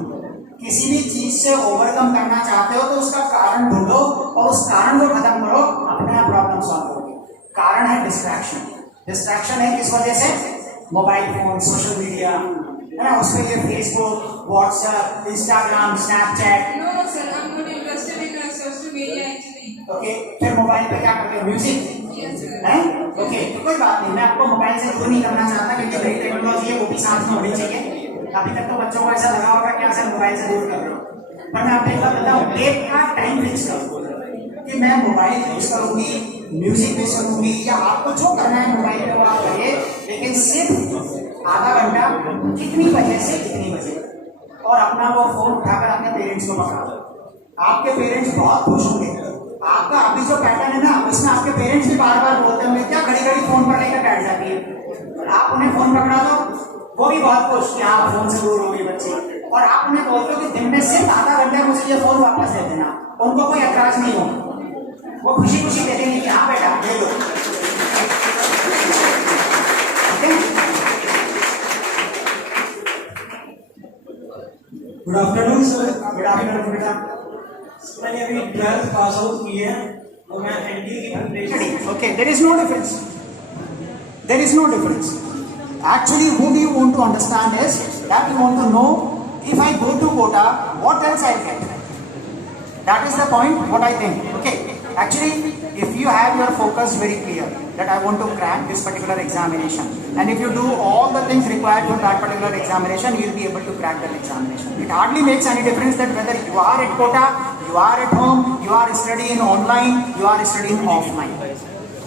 किसी भी चीज से ओवरकम करना चाहते हो तो उसका कारण ढूंढो और उस कारण को खत्म करो, अपने आप प्रॉब्लम सॉल्व होगी। कारण है डिस्ट्रैक्शन। डिस्ट्रैक्शन है किस वजह से? मोबाइल फोन, सोशल मीडिया, है ना, उसमें ये Facebook, WhatsApp, Instagram, Snapchat. No sir, I am not interested in social media actually. Okay, फिर मोबाइल पे क्या करते हो? Music, yes sir. है? ओके, तो कोई बात नहीं, मैं आपको मोबाइल से दूर नहीं करना चाहता क्योंकि नई टेक्नोलॉजी है, वो भी साथ में होनी चाहिए। अभी तक तो बच्चों को ऐसा लगा होगा कि सर मोबाइल से दूर कर रहे हो, पर मैं आपको एक बात बताऊं, एक का टाइम फिक्स करो कि मैं मोबाइल यूज करूंगी, म्यूजिक भी सुनूंगी, या आपको जो करना है मोबाइल पे वो आप करिए, लेकिन सिर्फ आधा घंटा, कितनी बजे से कितनी बजे, और अपना वो फोन उठाकर अपने पेरेंट्स को पकड़ा दो। आपके पेरेंट्स बहुत खुश होंगे। आपका अभी जो पैटर्न है ना, उसमें आपके पेरेंट्स भी बार बार बोलते होंगे क्या घड़ी घड़ी फोन पर लेकर बैठ जाती है। आप उन्हें फोन पकड़ा दो, वो भी बहुत खुश कि आप फोन से दूर हो गए बच्चे, और आप उन्हें बोलते हो कि दिन में सिर्फ आधा घंटा मुझे ये फोन वापस दे देना, उनको कोई ऐतराज नहीं होगा, वो खुशी खुशी दे देंगे कि हाँ बेटा दे दो, ठीक है। Good afternoon sir. Good afternoon बेटा। मैंने अभी 12th पास आउट की है और मैं एनडीए की preparation. Okay, there is no difference. There is no difference. Actually, what you want to understand is that you want to know if I go to quota, what else I'll get. That is the point. What I think. Okay. Actually, if you have your focus very clear that I want to crack this particular examination, and if you do all the things required for that particular examination, you will be able to crack that examination. It hardly makes any difference that whether you are at quota, you are at home, you are studying online, you are studying offline.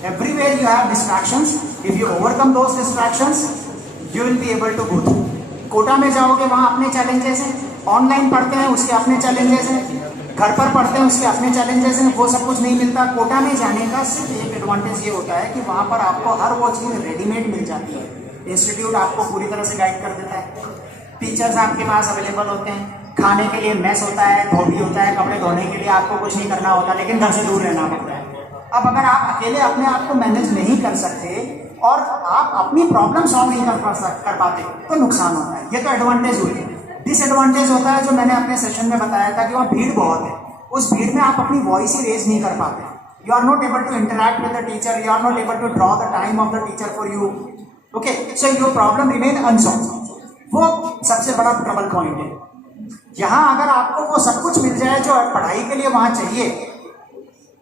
Everywhere you have distractions. If you overcome those distractions, you will be able to go through. Kota में जाओगे वहाँ अपने चैलेंजेस हैं, ऑनलाइन पढ़ते हैं उसके अपने चैलेंजेस हैं, घर पर पढ़ते हैं उसके अपने चैलेंजेस हैं, वो सब कुछ नहीं मिलता। कोटा में जाने का सिर्फ एक एडवांटेज ये होता है कि वहाँ पर आपको हर वो चीज़ रेडीमेड मिल जाती है। इंस्टीट्यूट आपको पूरी तरह से गाइड कर देता है, टीचर्स आपके पास अवेलेबल होते हैं, खाने के लिए मेस होता है, धोबी होता है, कपड़े धोने के लिए आपको कुछ नहीं करना होता, लेकिन घर से दूर रहना पड़ता है। अब अगर आप अकेले अपने आप को मैनेज नहीं कर सकते और आप अपनी प्रॉब्लम सॉल्व नहीं कर पाते तो नुकसान होता है। ये तो एडवांटेज हुई। डिसएडवांटेज होता है जो मैंने अपने सेशन में बताया था कि वहाँ भीड़ बहुत है, उस भीड़ में आप अपनी वॉइस ही रेज नहीं कर पाते। You are not able to interact with the teacher, you are not able to draw the time of the teacher for you. Okay, so your problem remain unsolved. वो सबसे बड़ा ट्रबल पॉइंट है। यहाँ अगर आपको वो सब कुछ मिल जाए जो पढ़ाई के लिए वहाँ चाहिए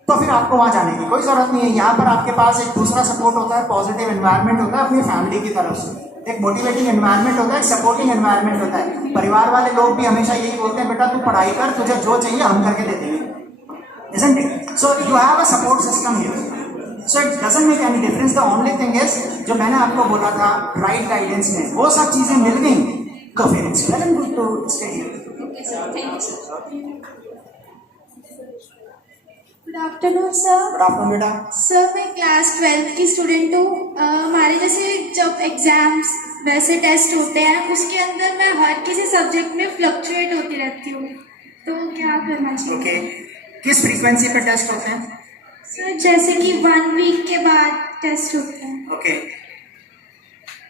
तो फिर आपको वहाँ जाने की कोई जरूरत नहीं है। यहाँ पर आपके पास एक दूसरा सपोर्ट होता है, पॉजिटिव एनवायरनमेंट होता है अपनी फैमिली की तरफ से, एक मोटिवेटिंग एनवायरनमेंट होता है, एक सपोर्टिंग एनवायरनमेंट होता है। परिवार वाले लोग भी हमेशा यही बोलते हैं बेटा तू पढ़ाई कर, तुझे जो चाहिए हम करके दे देंगे, isn't it? So you have a support system here. So it doesn't make any difference. The only thing is जो मैंने आपको बोला था राइट गाइडेंस में वो सब चीजें मिल गई तो फिर it's well good to stay here. Okay, sir. Thank you, sir. Good afternoon sir. Good afternoon बेटा। सर मैं क्लास 12th की स्टूडेंट हूँ। हमारे जैसे जब एग्जाम्स वैसे टेस्ट होते हैं उसके अंदर मैं हर किसी सब्जेक्ट में फ्लक्चुएट होती रहती हूँ, तो क्या करना चाहिए? ओके, किस फ्रीक्वेंसी पे टेस्ट होते हैं? सर जैसे कि 1 वीक के बाद टेस्ट होते हैं। ओके,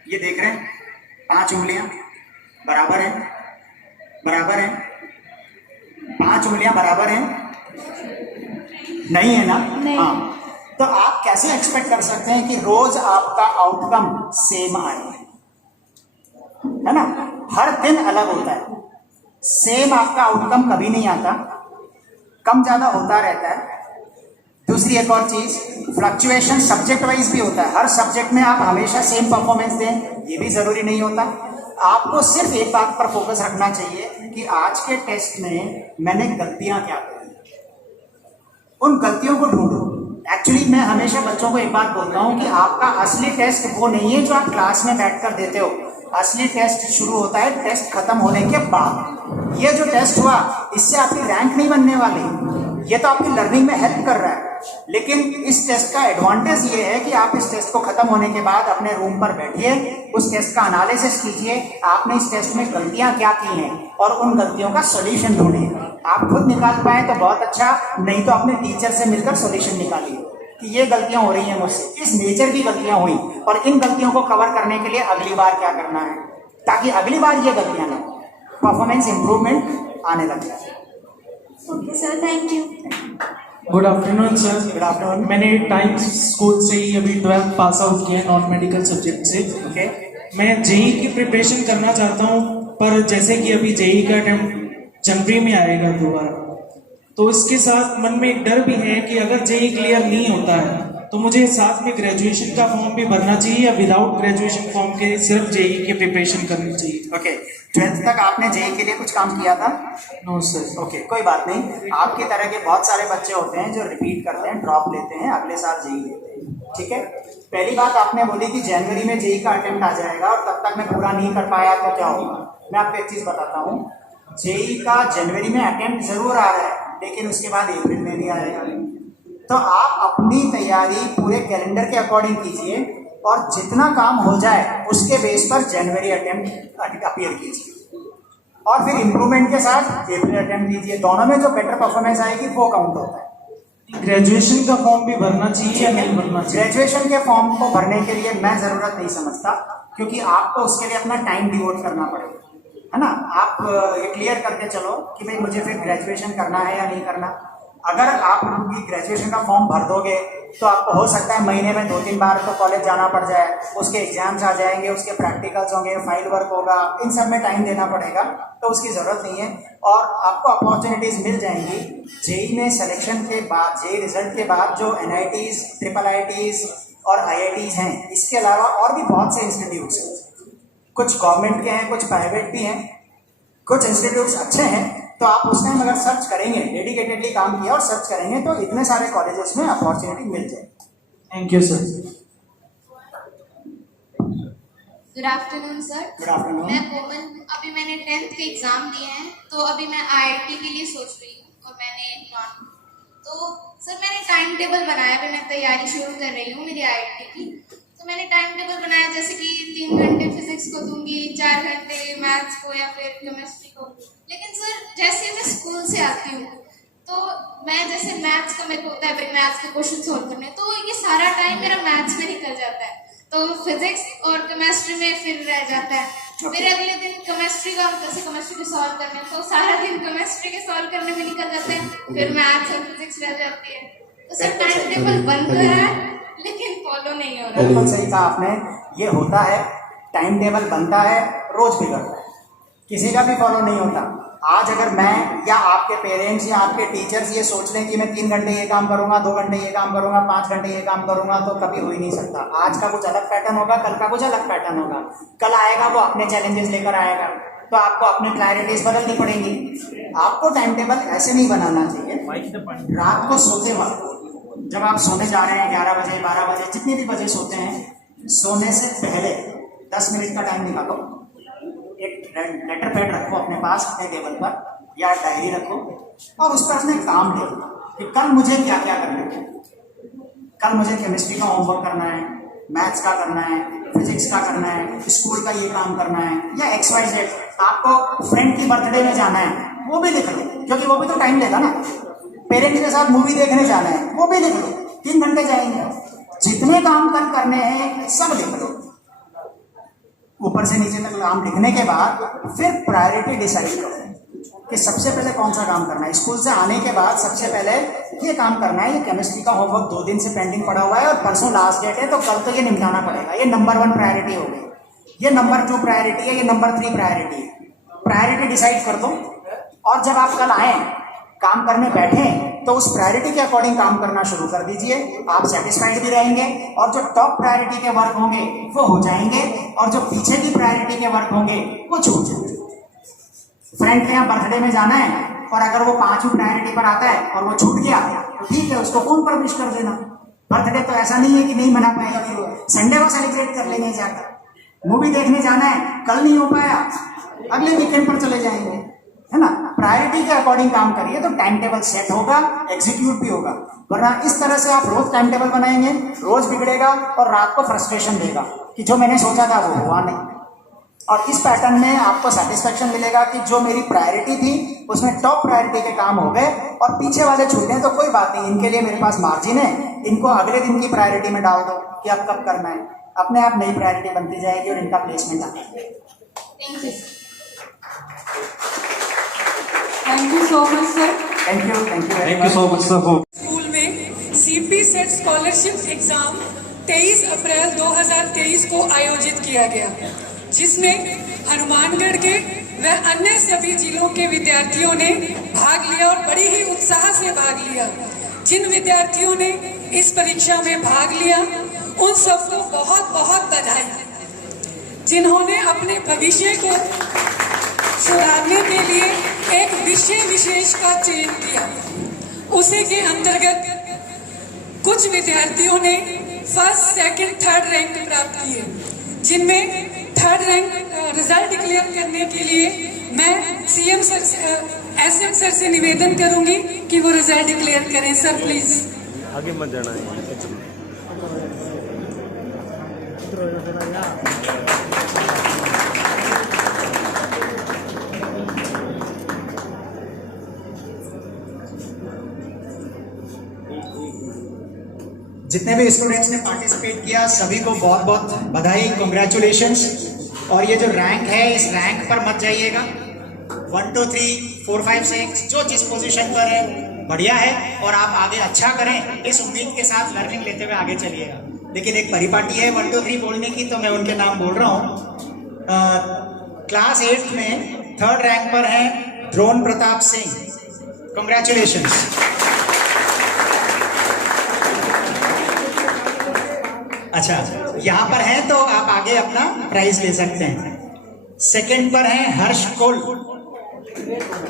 ये देख रहे हैं 5 उंगलियां बराबर हैं, बराबर हैं, 5 उंगलियां बराबर हैं, नहीं है ना? नहीं। हाँ, तो आप कैसे एक्सपेक्ट कर सकते हैं कि रोज आपका आउटकम सेम आए? है ना, हर दिन अलग होता है, सेम आपका आउटकम कभी नहीं आता, कम ज्यादा होता रहता है। दूसरी एक और चीज, फ्लक्चुएशन सब्जेक्ट वाइज भी होता है, हर सब्जेक्ट में आप हमेशा सेम परफॉर्मेंस दें ये भी जरूरी नहीं होता। आपको सिर्फ एक बात पर फोकस रखना चाहिए कि आज के टेस्ट में मैंने गलतियां क्या करी, उन गलतियों को ढूंढो। एक्चुअली मैं हमेशा बच्चों को एक बात बोलता हूं कि आपका असली टेस्ट वो नहीं है जो आप क्लास में बैठकर देते हो, असली टेस्ट शुरू होता है टेस्ट खत्म होने के बाद। ये जो टेस्ट हुआ इससे आपकी रैंक नहीं बनने वाली, ये तो आपकी लर्निंग में हेल्प कर रहा है, लेकिन इस टेस्ट का एडवांटेज ये है कि आप इस टेस्ट को खत्म होने के बाद अपने रूम पर बैठिए, उस टेस्ट का एनालिसिस कीजिए, आपने इस टेस्ट में गलतियां क्या की हैं और उन गलतियों का सॉल्यूशन ढूंढिए। आप खुद निकाल पाए तो बहुत अच्छा, नहीं तो अपने टीचर से मिलकर सॉल्यूशन निकालिए कि ये गलतियां हो रही हैं मुझसे, इस नेचर की गलतियां हुई और इन गलतियों को कवर करने के लिए अगली बार क्या करना है ताकि अगली बार ये गलतियां ना हो, परफॉर्मेंस इंप्रूवमेंट आने लग जाए। Okay sir, thank you. Good afternoon sir. Good afternoon. मैंने टाइम्स स्कूल से ही अभी 12th पास आउट किया है नॉन मेडिकल सब्जेक्ट से। ओके, मैं जेई की प्रिपरेशन करना चाहता हूँ, पर जैसे कि अभी जेई का अटेम्प्ट जनवरी में आएगा दोबारा, तो इसके साथ मन में एक डर भी है कि अगर जेई क्लियर नहीं होता है तो मुझे साथ में ग्रेजुएशन का फॉर्म भी भरना चाहिए या विदाउट ग्रेजुएशन फॉर्म के सिर्फ जेई की प्रिपरेशन करनी चाहिए? ओके, 12th तक आपने जेई के लिए कुछ काम किया था? No sir. ओके, कोई बात नहीं, आपकी तरह के बहुत सारे बच्चे होते हैं जो रिपीट करते हैं, ड्रॉप लेते हैं, अगले साल जेई लेते हैं, ठीक है। पहली बात आपने बोली कि जनवरी में जेई का अटेम्प्ट आ जाएगा और तब तक मैं पूरा नहीं कर पाया तो क्या होगा। मैं आपको एक चीज बताता हूँ, जेई का जनवरी में अटेम्प्ट जरूर आ रहा है लेकिन उसके बाद अप्रैल में भी आएगा, तो आप अपनी तैयारी पूरे कैलेंडर के अकॉर्डिंग कीजिए और जितना काम हो जाए उसके बेस पर जनवरी अटेम्प्ट अपीयर कीजिए और फिर इम्प्रूवमेंट के साथ अप्रैल अटेम्प्ट कीजिए, दोनों में जो बेटर परफॉर्मेंस आएगी वो काउंट होता है। ग्रेजुएशन का फॉर्म भी भरना चाहिए या नहीं भरना चाहिए? ग्रेजुएशन के फॉर्म को भरने के लिए मैं जरूरत नहीं समझता, क्योंकि आपको उसके लिए अपना टाइम डिवोट करना पड़ेगा, है ना। आप ये क्लियर करके चलो कि भाई मुझे फिर ग्रेजुएशन करना है या नहीं करना। अगर आप ग्रेजुएशन का फॉर्म भर दोगे तो आपको हो सकता है महीने में 2-3 बार तो कॉलेज जाना पड़ जाए, उसके एग्जाम्स आ जाएंगे, उसके प्रैक्टिकल्स होंगे, फाइल वर्क होगा, इन सब में टाइम देना पड़ेगा, तो उसकी ज़रूरत नहीं है और आपको अपॉर्चुनिटीज़ मिल जाएंगी। जेई में सिलेक्शन के बाद, जेई रिजल्ट के बाद जो NITs, IITs और IITs हैं, इसके अलावा और भी बहुत से इंस्टीट्यूट्स हैं, कुछ गवर्नमेंट के हैं, कुछ प्राइवेट भी हैं, कुछ इंस्टीट्यूट्स अच्छे हैं, तो आप उस टाइम अगर सर्च करेंगे, डेडिकेटेडली काम किया और सर्च करेंगे तो इतने सारे कॉलेजेस में अपॉर्चुनिटी मिल जाए। Thank you sir. Good afternoon sir. Good afternoon. मैं कोमल, अभी मैंने 10th के एग्जाम दिए हैं, तो अभी मैं IIT के लिए सोच रही हूँ और तो सर मैंने टाइम टेबल बनाया, अभी मैं तैयारी शुरू कर रही हूँ मेरी IIT की। तो मैंने टाइम टेबल बनाया जैसे कि 3 घंटे फिजिक्स को दूंगी, 4 घंटे मैथ्स को या फिर केमिस्ट्री को। लेकिन सर जैसे मैं स्कूल से आती हूँ तो मैं जैसे मैथ्स का मेरे को होता है मैथ्स के क्वेश्चन सोल्व करने, तो ये सारा टाइम मेरा मैथ्स में निकल जाता है, तो फिजिक्स और केमिस्ट्री में फिर रह जाता है। फिर अगले दिन केमिस्ट्री का जैसे केमिस्ट्री को सॉल्व करने, तो सारा दिन केमिस्ट्री के सॉल्व करने में निकल जाता है, फिर मैथ्स और फिजिक्स रह जाती है। तो सर टाइम टेबल बन तो रहा है लेकिन फॉलो नहीं हो रहा। बिल्कुल सही कहा आपने, ये होता है, टाइम टेबल बनता है, रोज बिगड़ता है, किसी का भी फॉलो नहीं होता। आज अगर मैं या आपके पेरेंट्स या आपके टीचर्स ये सोच लें कि मैं 3 घंटे ये काम करूंगा, 2 घंटे ये काम करूंगा, 5 घंटे ये काम करूंगा, तो कभी हो ही नहीं सकता। आज का कुछ अलग पैटर्न होगा, कल का कुछ अलग पैटर्न होगा, कल आएगा वो अपने चैलेंजेस लेकर आएगा, तो आपको अपनी प्रायोरिटीज बदलनी पड़ेंगी। आपको टाइम टेबल ऐसे नहीं बनाना चाहिए। रात को सोते वक्त जब आप सोने जा रहे हैं 11 बजे 12 बजे जितने भी बजे सोते हैं, सोने से पहले 10 मिनट का टाइम निकालो, एक लेटर पैड रखो अपने पास, अपने टेबल पर या डायरी रखो और उस पर अपने काम लिखो कि कल मुझे क्या क्या करना है। कल मुझे केमिस्ट्री का होमवर्क करना है, मैथ्स का करना है, फिजिक्स का करना है, स्कूल का ये काम करना है, या XYZ। आपको फ्रेंड की बर्थडे में जाना है, वो भी लिख लो, क्योंकि वो भी तो टाइम लेगा ना। पेरेंट्स के साथ मूवी देखने जाना है, वो भी लिख लो, 3 घंटे जाएंगे। जितने काम कल करने हैं सब लिख लो, ऊपर से नीचे तक काम लिखने के बाद फिर प्रायोरिटी डिसाइड करो कि सबसे पहले कौन सा काम करना है। स्कूल से आने के बाद सबसे पहले ये काम करना है, ये केमिस्ट्री का होमवर्क 2 दिन से पेंडिंग पड़ा हुआ है और परसों लास्ट डेट है, तो कल तो ये निपटाना पड़ेगा। ये नंबर 1 प्रायोरिटी हो गई, ये नंबर 2 प्रायोरिटी है, ये नंबर 3 प्रायोरिटी है। प्रायोरिटी डिसाइड कर दो, और जब आप कल आए काम करने बैठे तो उस प्रायोरिटी के अकॉर्डिंग काम करना शुरू कर दीजिए। आप सेटिस्फाइड भी रहेंगे, और जो टॉप प्रायोरिटी के वर्क होंगे वो हो जाएंगे, और जो पीछे की प्रायोरिटी के वर्क होंगे वो छूट जाएंगे। फ्रेंड के यहाँ बर्थडे में जाना है, और अगर वो 5वीं प्रायोरिटी पर आता है और वो छूट गया तो ठीक है, उसको फोन पर विश कर देना। बर्थडे तो ऐसा नहीं है कि नहीं मना पाएगा, संडे को सेलिब्रेट कर लेंगे जाकर। मूवी देखने जाना है, कल नहीं हो पाया, अगले वीकेंड पर चले जाएंगे, है ना। प्रायोरिटी के अकॉर्डिंग काम करिए तो टाइम टेबल सेट होगा, एग्जीक्यूट भी होगा। वरना इस तरह से आप रोज टाइम टेबल बनाएंगे, रोज बिगड़ेगा और रात को फ्रस्ट्रेशन देगा कि जो मैंने सोचा था वो हुआ नहीं। और इस पैटर्न में आपको सेटिस्फेक्शन मिलेगा कि जो मेरी प्रायोरिटी थी उसमें टॉप प्रायोरिटी के काम हो गए, और पीछे वाले छूटे तो कोई बात नहीं, इनके लिए मेरे पास मार्जिन है, इनको अगले दिन की प्रायोरिटी में डाल दो कि अब कब करना है। अपने आप नई प्रायोरिटी बनती जाएगी और इनका प्लेसमेंट आ जाएगा। Thank you. Thank you so much sir. Thank you Thank you so much, sir. School में CP सेट स्कॉलरशिप एग्जाम 23 अप्रैल 2023 को आयोजित किया गया, जिसमें हनुमानगढ़ के व अन्य सभी जिलों के विद्यार्थियों ने भाग लिया और बड़ी ही उत्साह से भाग लिया। जिन विद्यार्थियों ने इस परीक्षा में भाग लिया उन सबको बहुत बहुत बधाई। जिन्होंने अपने भविष्य को सुधारने के लिए एक विषय विशेष का चयन किया, उसी के अंतर्गत कुछ विद्यार्थियों ने फर्स्ट, सेकंड, थर्ड रैंक प्राप्त किए, जिनमें थर्ड रैंक रिजल्ट डिक्लेयर करने के लिए मैं CM सर, SM सर से निवेदन करूंगी कि वो रिजल्ट डिक्लेयर करें। Sir please. आगे मत जाना है। जितने भी स्टूडेंट्स ने पार्टिसिपेट किया सभी को बहुत बहुत बधाई, कॉन्ग्रेचुलेशंस। और ये जो रैंक है, इस रैंक पर मत जाइएगा। 1 2 3 4 5 6 जो जिस पोजीशन पर है बढ़िया है, और आप आगे अच्छा करें इस उम्मीद के साथ लर्निंग लेते हुए आगे चलिएगा। लेकिन एक परिपाटी है 1 2 3 बोलने की, तो मैं उनके नाम बोल रहा हूँ। क्लास 8 में 3rd रैंक पर है ड्रोन प्रताप सिंह, कॉन्ग्रेचुलेशंस। अच्छा, यहाँ पर हैं तो आप आगे अपना प्राइज ले सकते हैं। 2nd पर हैं हर्ष कोल,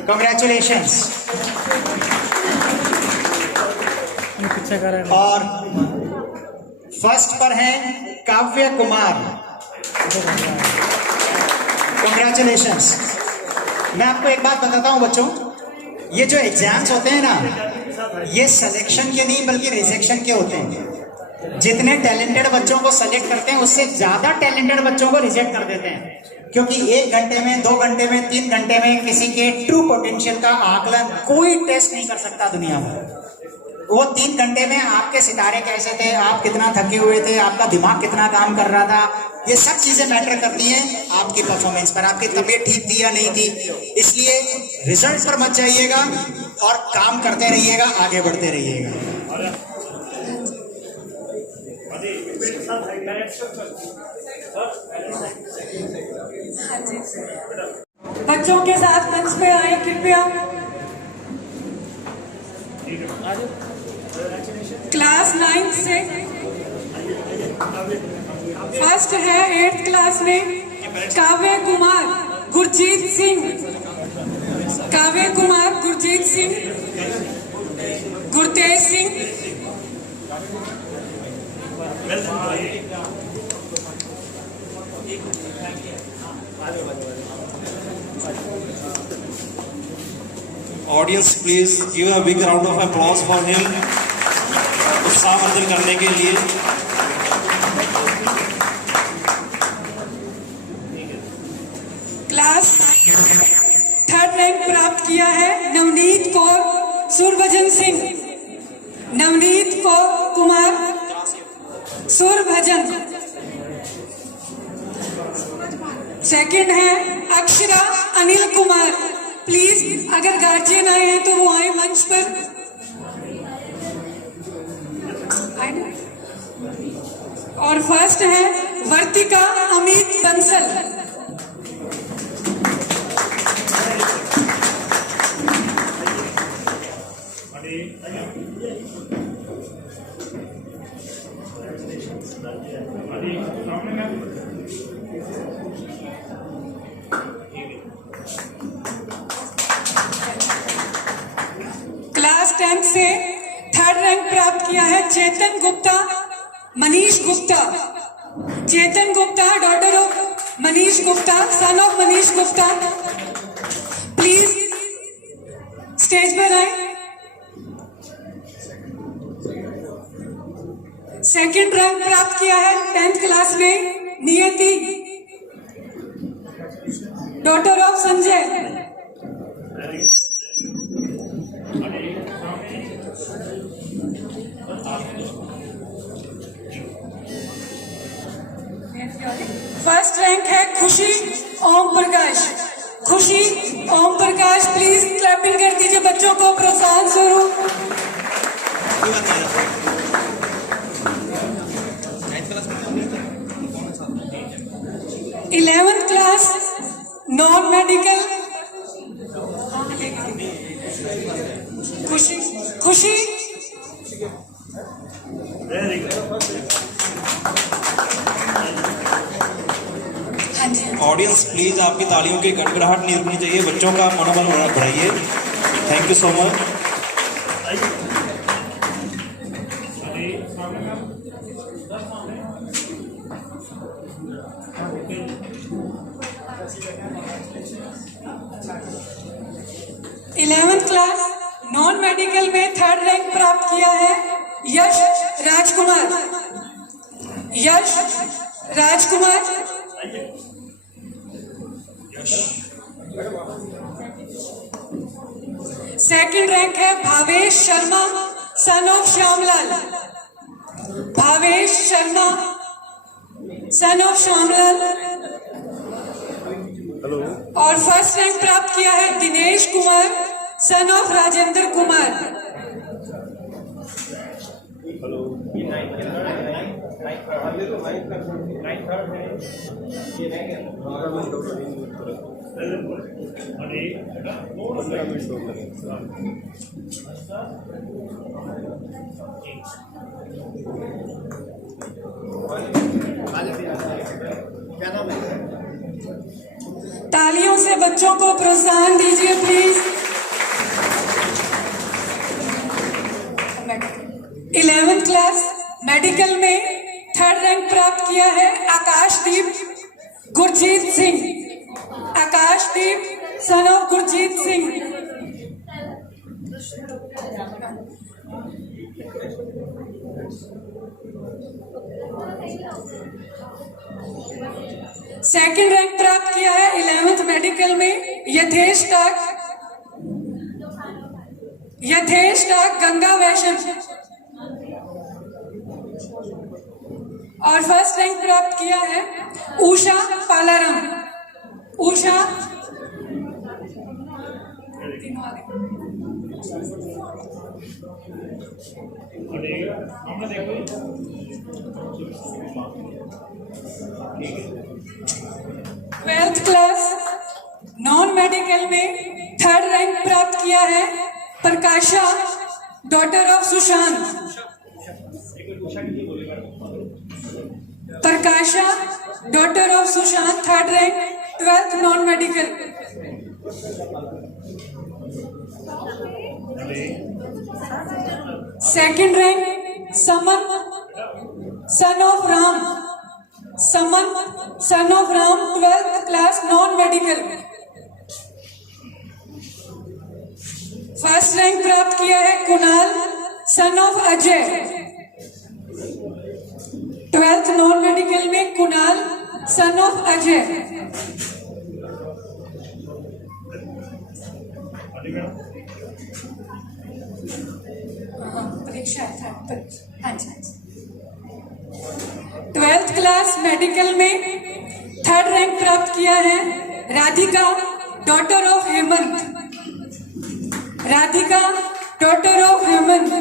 कॉन्ग्रेचुलेशंस। और 1st पर हैं काव्य कुमार, कॉन्ग्रेचुलेशंस। मैं आपको एक बात बताता हूँ बच्चों, ये जो एग्जाम्स होते हैं ना, ये सिलेक्शन के नहीं बल्कि रिजेक्शन के होते हैं। जितने टैलेंटेड बच्चों को सेलेक्ट करते हैं उससे ज्यादा टैलेंटेड बच्चों को रिजेक्ट कर देते हैं, क्योंकि 1 घंटे में, 2 घंटे में, 3 घंटे में किसी के ट्रू पोटेंशियल का आकलन कोई टेस्ट नहीं कर सकता दुनिया में। वो 3 घंटे में आपके सितारे कैसे थे, आप कितना थके हुए थे, आपका दिमाग कितना काम कर रहा था, ये सब चीजें मैटर करती हैं आपकी परफॉर्मेंस पर। आपकी तबीयत ठीक थी या नहीं थी। इसलिए रिजल्ट पर मत जाइएगा और काम करते रहिएगा, आगे बढ़ते रहिएगा। बच्चों के साथ मंच पे आए कृपया। क्लास 9 से फर्स्ट है 8th क्लास में काव्य कुमार गुरजीत सिंह, काव्य Kumar Gurjeet Singh, Gurtej Singh. Audience please give a big round of applause for him, उत्साहवर्धन करने के लिए। क्लास 3rd रैंक प्राप्त किया है नवनीत कौर सुरभजन सिंह, नवनीत कौर कुमार सुरभजन। सेकंड है अक्षरा अनिल कुमार। प्लीज अगर गार्जियन आए हैं तो वो आए मंच पर। और फर्स्ट है वर्तिका अमित बंसल। क्लास 10 से 3rd रैंक प्राप्त किया है Chetan Gupta Manish Gupta. Chetan Gupta daughter of Manish Gupta, son of Manish Gupta. Please stage पर आए। सेकंड रैंक प्राप्त किया है 10th क्लास में नियति, daughter of Sanjay. First rank है खुशी ओम प्रकाश। खुशी ओम प्रकाश, प्लीज क्लैपिंग कर दीजिए बच्चों को प्रोत्साहन स्वरूप। 11th क्लास नॉन मेडिकल खुशी खुशी। ऑडियंस प्लीज आपकी तालियों की गड़गड़ाहट नहीं रुकनी चाहिए, बच्चों का मनोबल बढ़ाइए। Thank you so much. Eleventh class non medical में 3rd रैंक प्राप्त किया है यश राजकुमार। यश राजकुमार। सेकंड रैंक है Bhavesh Sharma, son of Shyamlal. Bhavesh Sharma, son of Shyamlal. और फर्स्ट रैंक प्राप्त किया है दिनेश कुमार, सन ऑफ राजेंद्र कुमार। तालियों से बच्चों को प्रोत्साहन दीजिए प्लीज। 11th क्लास मेडिकल में 3rd रैंक प्राप्त किया है Akashdeep Gurjeet Singh. Akashdeep, son of Gurjeet Singh. Second rank प्राप्त किया है 11th मेडिकल में यथेश टाक गंगा वैष्णव। और फर्स्ट रैंक प्राप्त किया है Usha Palaram. Usha twelfth class non medical में 3rd रैंक प्राप्त किया है Prakasha, daughter of Sushant. Prakasha, daughter of Sushant, 3rd rank, 12th non medical. Second rank Saman, son of Ram. Saman, son of Ram, 12th class non medical. First rank प्राप्त किया है Kunal son of Ajay. 12th non medical में कुणाल सन ऑफ अजय। परीक्षा था। हाँ जी। 12th क्लास मेडिकल में 3rd रैंक प्राप्त किया है Radhika daughter of Hemant. Radhika daughter of Hemant.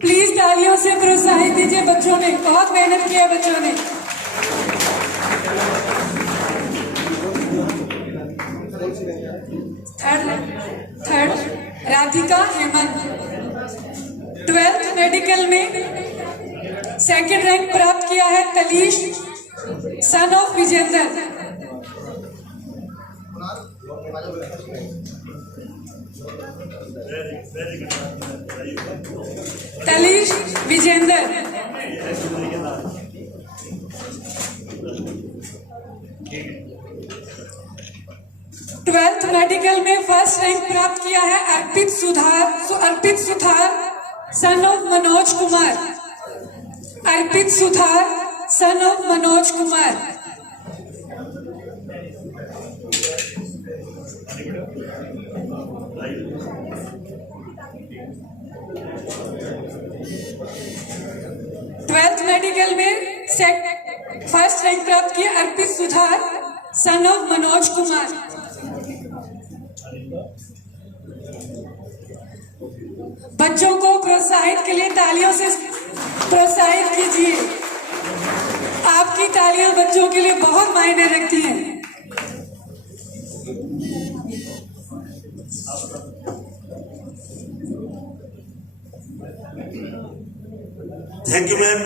Please तालियों से प्रोत्साहित दीजिए, बच्चों ने बहुत मेहनत किया बच्चों ने। Third Radhika Hemant. 12th medical में 2nd रैंक प्राप्त किया है Talish son of Vijender. Talish Vijender. 12th medical में 1st रैंक प्राप्त किया है Arpit Suthar son of Manoj Kumar. Arpit Suthar son of Manoj Kumar. Twelfth medical में 1st रैंक प्राप्त किया अर्पित सुथार सन ऑफ मनोज कुमार। बच्चों को प्रोत्साहित के लिए तालियों से प्रोत्साहित कीजिए। आपकी तालियां बच्चों के लिए बहुत मायने रखती हैं। Thank you ma'am.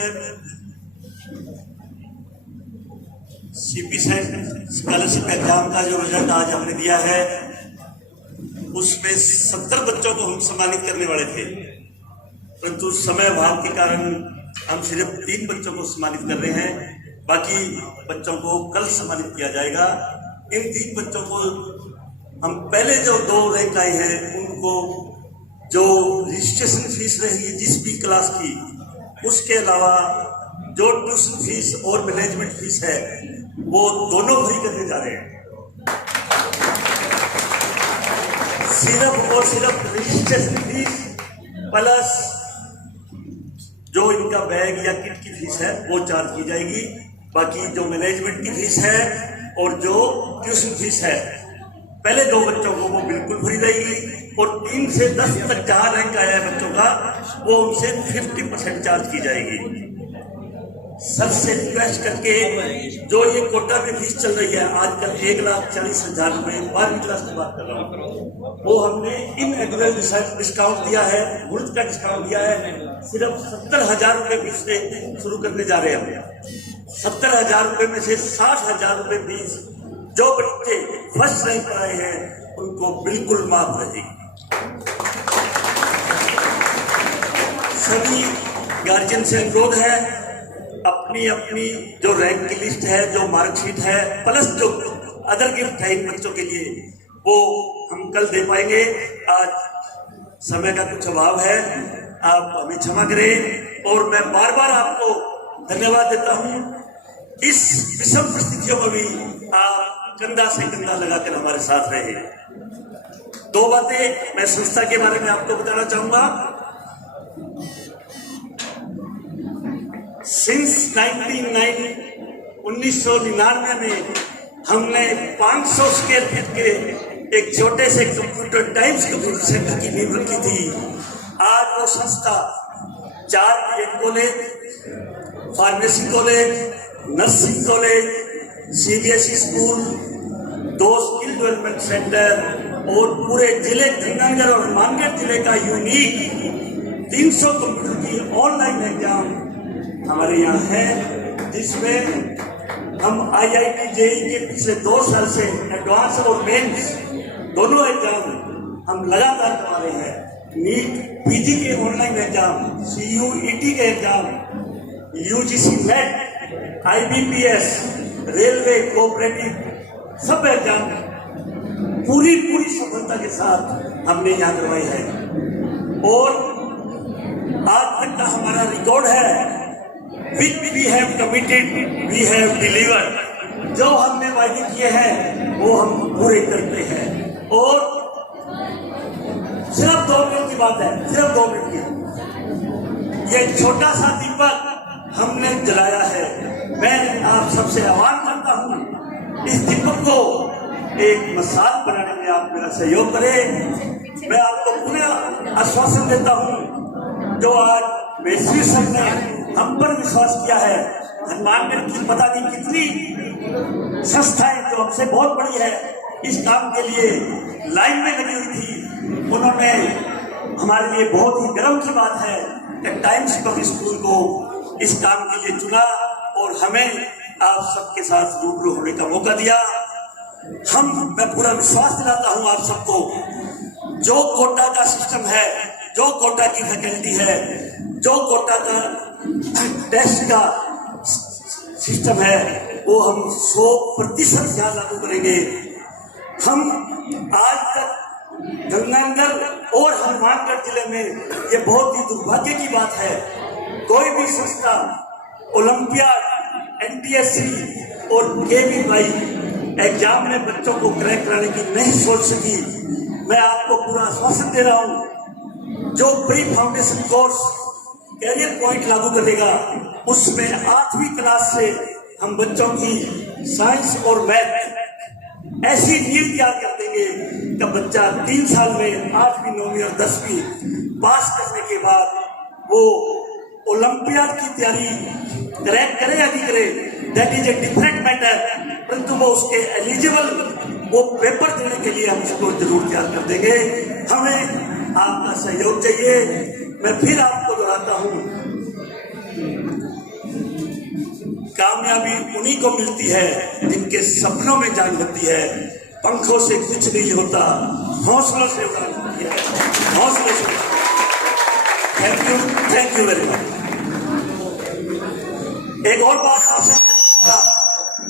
CP scholarship exam का जो रिजल्ट आज हमने दिया है उसमें 70 बच्चों को हम सम्मानित करने वाले थे, परंतु समय अभाव के कारण हम सिर्फ 3 बच्चों को सम्मानित कर रहे हैं। बाकी बच्चों को कल सम्मानित किया जाएगा। इन 3 बच्चों को हम पहले जो 2 रैंक आए हैं उनको जो रजिस्ट्रेशन फीस रहेगी जिस भी क्लास की, उसके अलावा जो ट्यूशन फीस और मैनेजमेंट फीस है वो दोनों फ्री करने जा रहे हैं। सिर्फ और सिर्फ रजिस्ट्रेशन फीस प्लस जो इनका बैग या किट की फीस है वो चार्ज की जाएगी। बाकी जो मैनेजमेंट की फीस है और जो ट्यूशन फीस है पहले 2 बच्चों को वो बिल्कुल फ्री रहेगी और 3 से 10 तक जहाँ रैंक आया है बच्चों का वो उनसे 50% चार्ज की जाएगी। सर से रिक्वेस्ट करके जो ये कोटा में फीस चल रही है आजकल 1,40,000 रुपये 12वीं क्लास की बात कर रहा हूँ, वो हमने इन एनुअल डिस्काउंट दिया है, मुफ्त का डिस्काउंट दिया है। सिर्फ 70,000 रुपये फीस से शुरू करने जा रहे हैं हम। 70,000 रुपये में से 60,000 रुपये फीस जो बच्चे फर्स्ट रैंक पर आए हैं उनको बिल्कुल माफ रहेगी। सभी गार्जियन से अनुरोध है अपनी अपनी जो रैंक की लिस्ट है, जो मार्कशीट है, प्लस जो अदर गिफ्ट है इन बच्चों के लिए वो हम कल दे पाएंगे। आज समय का कुछ अभाव है, आप हमें क्षमा करें और मैं बार बार आपको धन्यवाद देता हूँ। इस विषम परिस्थितियों में भी आप कंधा से कंधा लगाकर हमारे साथ रहे। 2 बातें मैं संस्था के बारे में आपको बताना चाहूंगा। सिंस 1999 में हमने 500 स्क्वायर फीट के एक छोटे से कंप्यूटर टाइम्स कंप्यूटर सेंटर की नींव रखी थी। आज वो संस्था 4 BEd college, pharmacy college, nursing college, CBSE school, 2 skill development centre और पूरे जिले गंगानगर और मानगढ़ जिले का यूनिक 300 कंप्यूटर की ऑनलाइन एग्जाम हमारे यहाँ है, जिसमें हम IIT JEE के पिछले 2 साल से एडवांस और मेंस दोनों एग्जाम हम लगातार करवा रहे हैं। नीट पीजी के ऑनलाइन एग्जाम, CUET के exam, UGC net, IBPS, railway, cooperative सब एग्जाम पूरी सफलता सफलता के साथ हमने यहाँ करवाई है। और आज तक का हमारा रिकॉर्ड है, which we have committed we have delivered. जो हमने वायदे किए हैं वो हम पूरे करते हैं। और सिर्फ 2 मिनट की बात है, सिर्फ 2 मिनट की। ये छोटा सा दीपक हमने जलाया है। मैं आप सबसे आह्वान करता हूँ, इस दीपक को एक मिसाल बनाने में आप मेरा सहयोग करें। मैं आपको पूरा आश्वासन देता हूँ, जो आज मेसवी सर ने हम पर विश्वास किया है, हनुमानगढ़ की पता नहीं कितनी संस्थाएं जो हमसे बहुत बड़ी है इस काम के लिए लाइन में लगी हुई थी, उन्होंने हमारे लिए बहुत ही गर्व की बात है कि टाइम्स पब्लिक स्कूल को इस काम के लिए चुना और हमें आप सबके साथ रूबरू होने का मौका दिया। मैं पूरा विश्वास दिलाता हूं आप सबको, जो कोटा का सिस्टम है, जो कोटा की फैकल्टी है, जो कोटा का टेस्ट का सिस्टम है, वो हम 100% यहाँ लागू करेंगे। हम आज तक गंगानगर और हनुमानगढ़ जिले में ये बहुत ही दुर्भाग्य की बात है, कोई भी संस्था ओलंपियाड, NTSC और KVY एग्जाम में बच्चों को क्रैक कराने की नहीं सोच सकी। मैं आपको पूरा आश्वासन दे रहा हूँ, जो pre foundation course Career Point लागू करेगा, उसमें 8वीं क्लास से हम बच्चों की साइंस और मैथ ऐसी नींव तैयार कर देंगे कि बच्चा 3 साल में 8वीं, 9वीं और 10वीं पास करने के बाद वो ओलंपियाड की तैयारी क्रैक करे या नहीं करे, that is a different matter, परंतु वो उसके एलिजिबल वो पेपर देने के लिए हम उसको जरूर तैयार कर देंगे। हमें आपका सहयोग चाहिए। मैं फिर आपको दोहराता हूँ, कामयाबी उन्हीं को मिलती है जिनके सपनों में जान होती है। पंखों से कुछ नहीं होता, हौसलों से उड़ान होती है, हौसलों से। Thank you very much. एक और बात आपसे,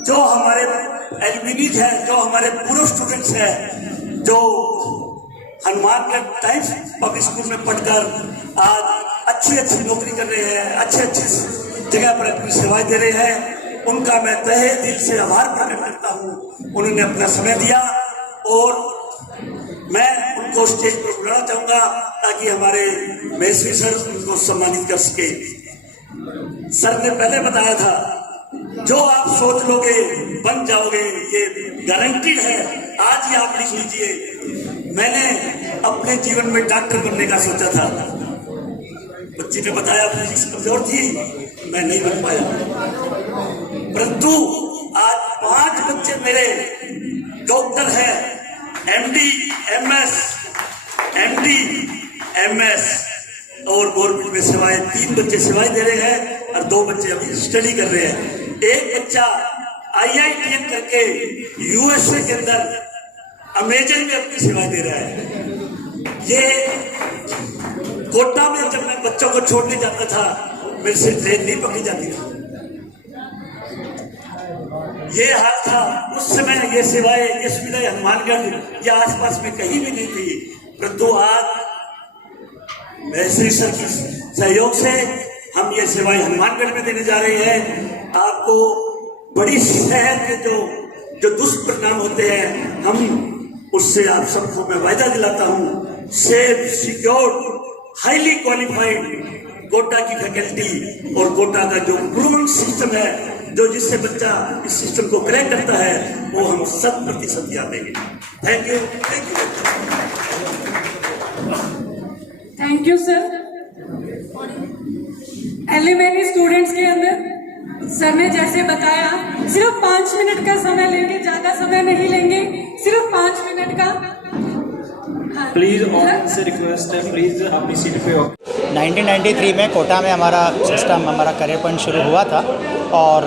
जो हमारे एल्यूमिनीज हैं, जो हमारे पूर्व स्टूडेंट्स हैं, जो हनुमानगढ़ टाइम्स पब्लिक स्कूल में पढ़कर आज अच्छी नौकरी कर रहे हैं, अच्छी जगह पर अपनी सेवाएं दे रहे हैं, उनका मैं तहे दिल से आभार प्रकट करता हूँ। उन्होंने अपना समय दिया और मैं उनको स्टेज पर बुलाना चाहूंगा ताकि हमारे मेसवी सर उनको सम्मानित कर सके। सर ने पहले बताया था, जो आप सोच लोगे बन जाओगे, ये गारंटीड है। आज ही आप लिख लीजिए, मैंने अपने जीवन में डॉक्टर बनने का सोचा था। बच्ची ने बताया फिजिक्स कमजोर थी, मैं नहीं बन पाया, परंतु आज 5 बच्चे मेरे डॉक्टर हैं, MD, MS और गवर्नमेंट में सेवाएं। 3 बच्चे सेवाएं दे रहे हैं और 2 बच्चे अभी स्टडी कर रहे हैं। एक बच्चा IITM करके USA के अंदर अमेजन में अपनी सेवाएं दे रहा है। ये कोटा में जब मैं बच्चों को छोड़ने जाता था, मेरे से ट्रेन नहीं पकड़ी जाती थी, ये हाल था उस समय। ये सेवाएं, ये सुविधाएं हनुमानगढ़ या आसपास में कहीं भी नहीं थी, परंतु आज मेसवी सर के सहयोग से हम ये सेवाएं हनुमानगढ़ में देने जा रहे हैं। आपको बड़ी शहर के जो दुष्परिणाम होते हैं, हम उससे आप सबको मैं वायदा दिलाता हूँ। Safe, secured, highly qualified Kota की फैकल्टी और कोटा का जो प्रूवन सिस्टम है, जो जिससे बच्चा इस सिस्टम को क्रैक करता है, वो हम 100% ध्यान देंगे। Thank you, thank you, thank you sir. Elementary students के अंदर सर ने जैसे बताया, सिर्फ 5 मिनट का समय लेंगे, ज्यादा समय नहीं लेंगे, सिर्फ 5 मिनट का। प्लीज ऑल से रिक्वेस्ट है, प्लीज अपनी सीट पे हो। 1993 में कोटा में हमारा सिस्टम, हमारा करियर पॉइंट शुरू हुआ था और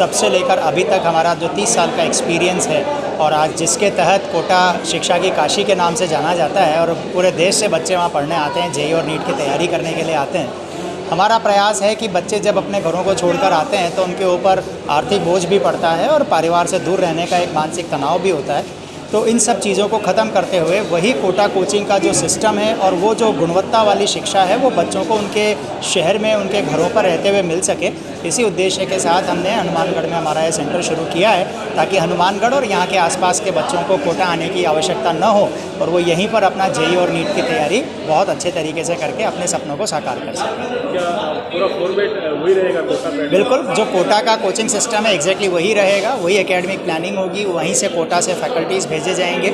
तब से लेकर अभी तक हमारा जो 30 साल का एक्सपीरियंस है और आज जिसके तहत कोटा शिक्षा की काशी के नाम से जाना जाता है और पूरे देश से बच्चे वहाँ पढ़ने आते हैं, जेईई और नीट की तैयारी करने के लिए आते हैं। हमारा प्रयास है कि बच्चे जब अपने घरों को छोड़कर आते हैं तो उनके ऊपर आर्थिक बोझ भी पड़ता है और परिवार से दूर रहने का एक मानसिक तनाव भी होता है। तो इन सब चीज़ों को ख़त्म करते हुए वही कोटा कोचिंग का जो सिस्टम है और वो जो गुणवत्ता वाली शिक्षा है वो बच्चों को उनके शहर में उनके घरों पर रहते हुए मिल सके, इसी उद्देश्य के साथ हमने हनुमानगढ़ में हमारा ये सेंटर शुरू किया है, ताकि हनुमानगढ़ और यहाँ के आसपास के बच्चों को कोटा आने की आवश्यकता न हो और वो यहीं पर अपना जेईई और नीट की तैयारी बहुत अच्छे तरीके से करके अपने सपनों को साकार कर सकें। क्या पूरा फॉर्मेट वही रहेगा कोटा में? बिल्कुल, जो कोटा का कोचिंग सिस्टम है एग्जैक्टली वही रहेगा, वही एकेडमिक प्लानिंग होगी, वहीं से कोटा से फैकल्टीज़ भेजे जाएंगे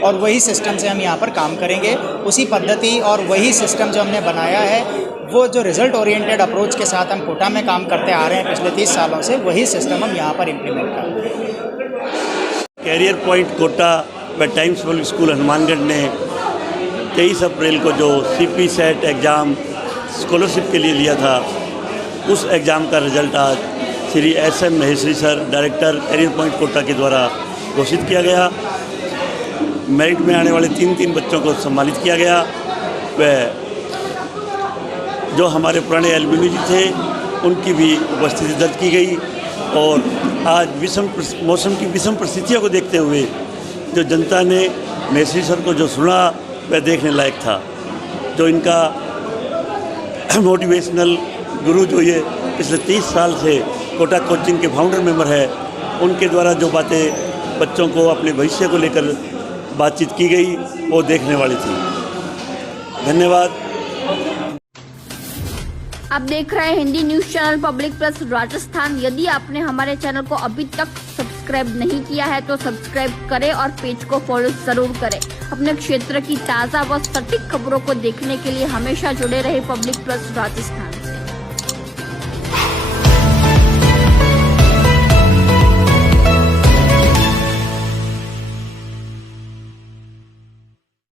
और वही सिस्टम से हम यहाँ पर काम करेंगे। उसी पद्धति और वही सिस्टम जो हमने बनाया है, वो जो रिजल्ट ओरिएंटेड अप्रोच के साथ हम कोटा में काम करते आ रहे हैं पिछले 30 सालों से, वही सिस्टम हम यहाँ पर इम्प्लीमेंट कर रहे हैं। कैरियर पॉइंट कोटा व टाइम्स पब्लिक स्कूल हनुमानगढ़ ने 23 अप्रैल को जो CP सेट एग्ज़ाम स्कॉलरशिप के लिए लिया था, उस एग्ज़ाम का रिजल्ट आज Shri SM Maheshwari sir, director Career Point Kota के द्वारा घोषित किया गया। मेरिट में आने वाले 3 बच्चों को सम्मानित किया गया। वह जो हमारे पुराने एलुमनी थे उनकी भी उपस्थिति दर्ज की गई और आज मौसम की विषम परिस्थितियों को देखते हुए जो जनता ने महेश्वरी सर को जो सुना वह देखने लायक था। जो इनका मोटिवेशनल गुरु जो ये पिछले 30 साल से कोटा कोचिंग के फाउंडर मेंबर है, उनके द्वारा जो बातें बच्चों को अपने भविष्य को लेकर बातचीत की गई वो देखने वाली थी। धन्यवाद। आप देख रहे हैं Hindi news channel public plus Rajasthan. यदि आपने हमारे चैनल को अभी तक सब्सक्राइब नहीं किया है तो सब्सक्राइब करें और पेज को फॉलो जरूर करें। अपने क्षेत्र की ताज़ा व सटीक खबरों को देखने के लिए हमेशा जुड़े रहे पब्लिक प्लस राजस्थान।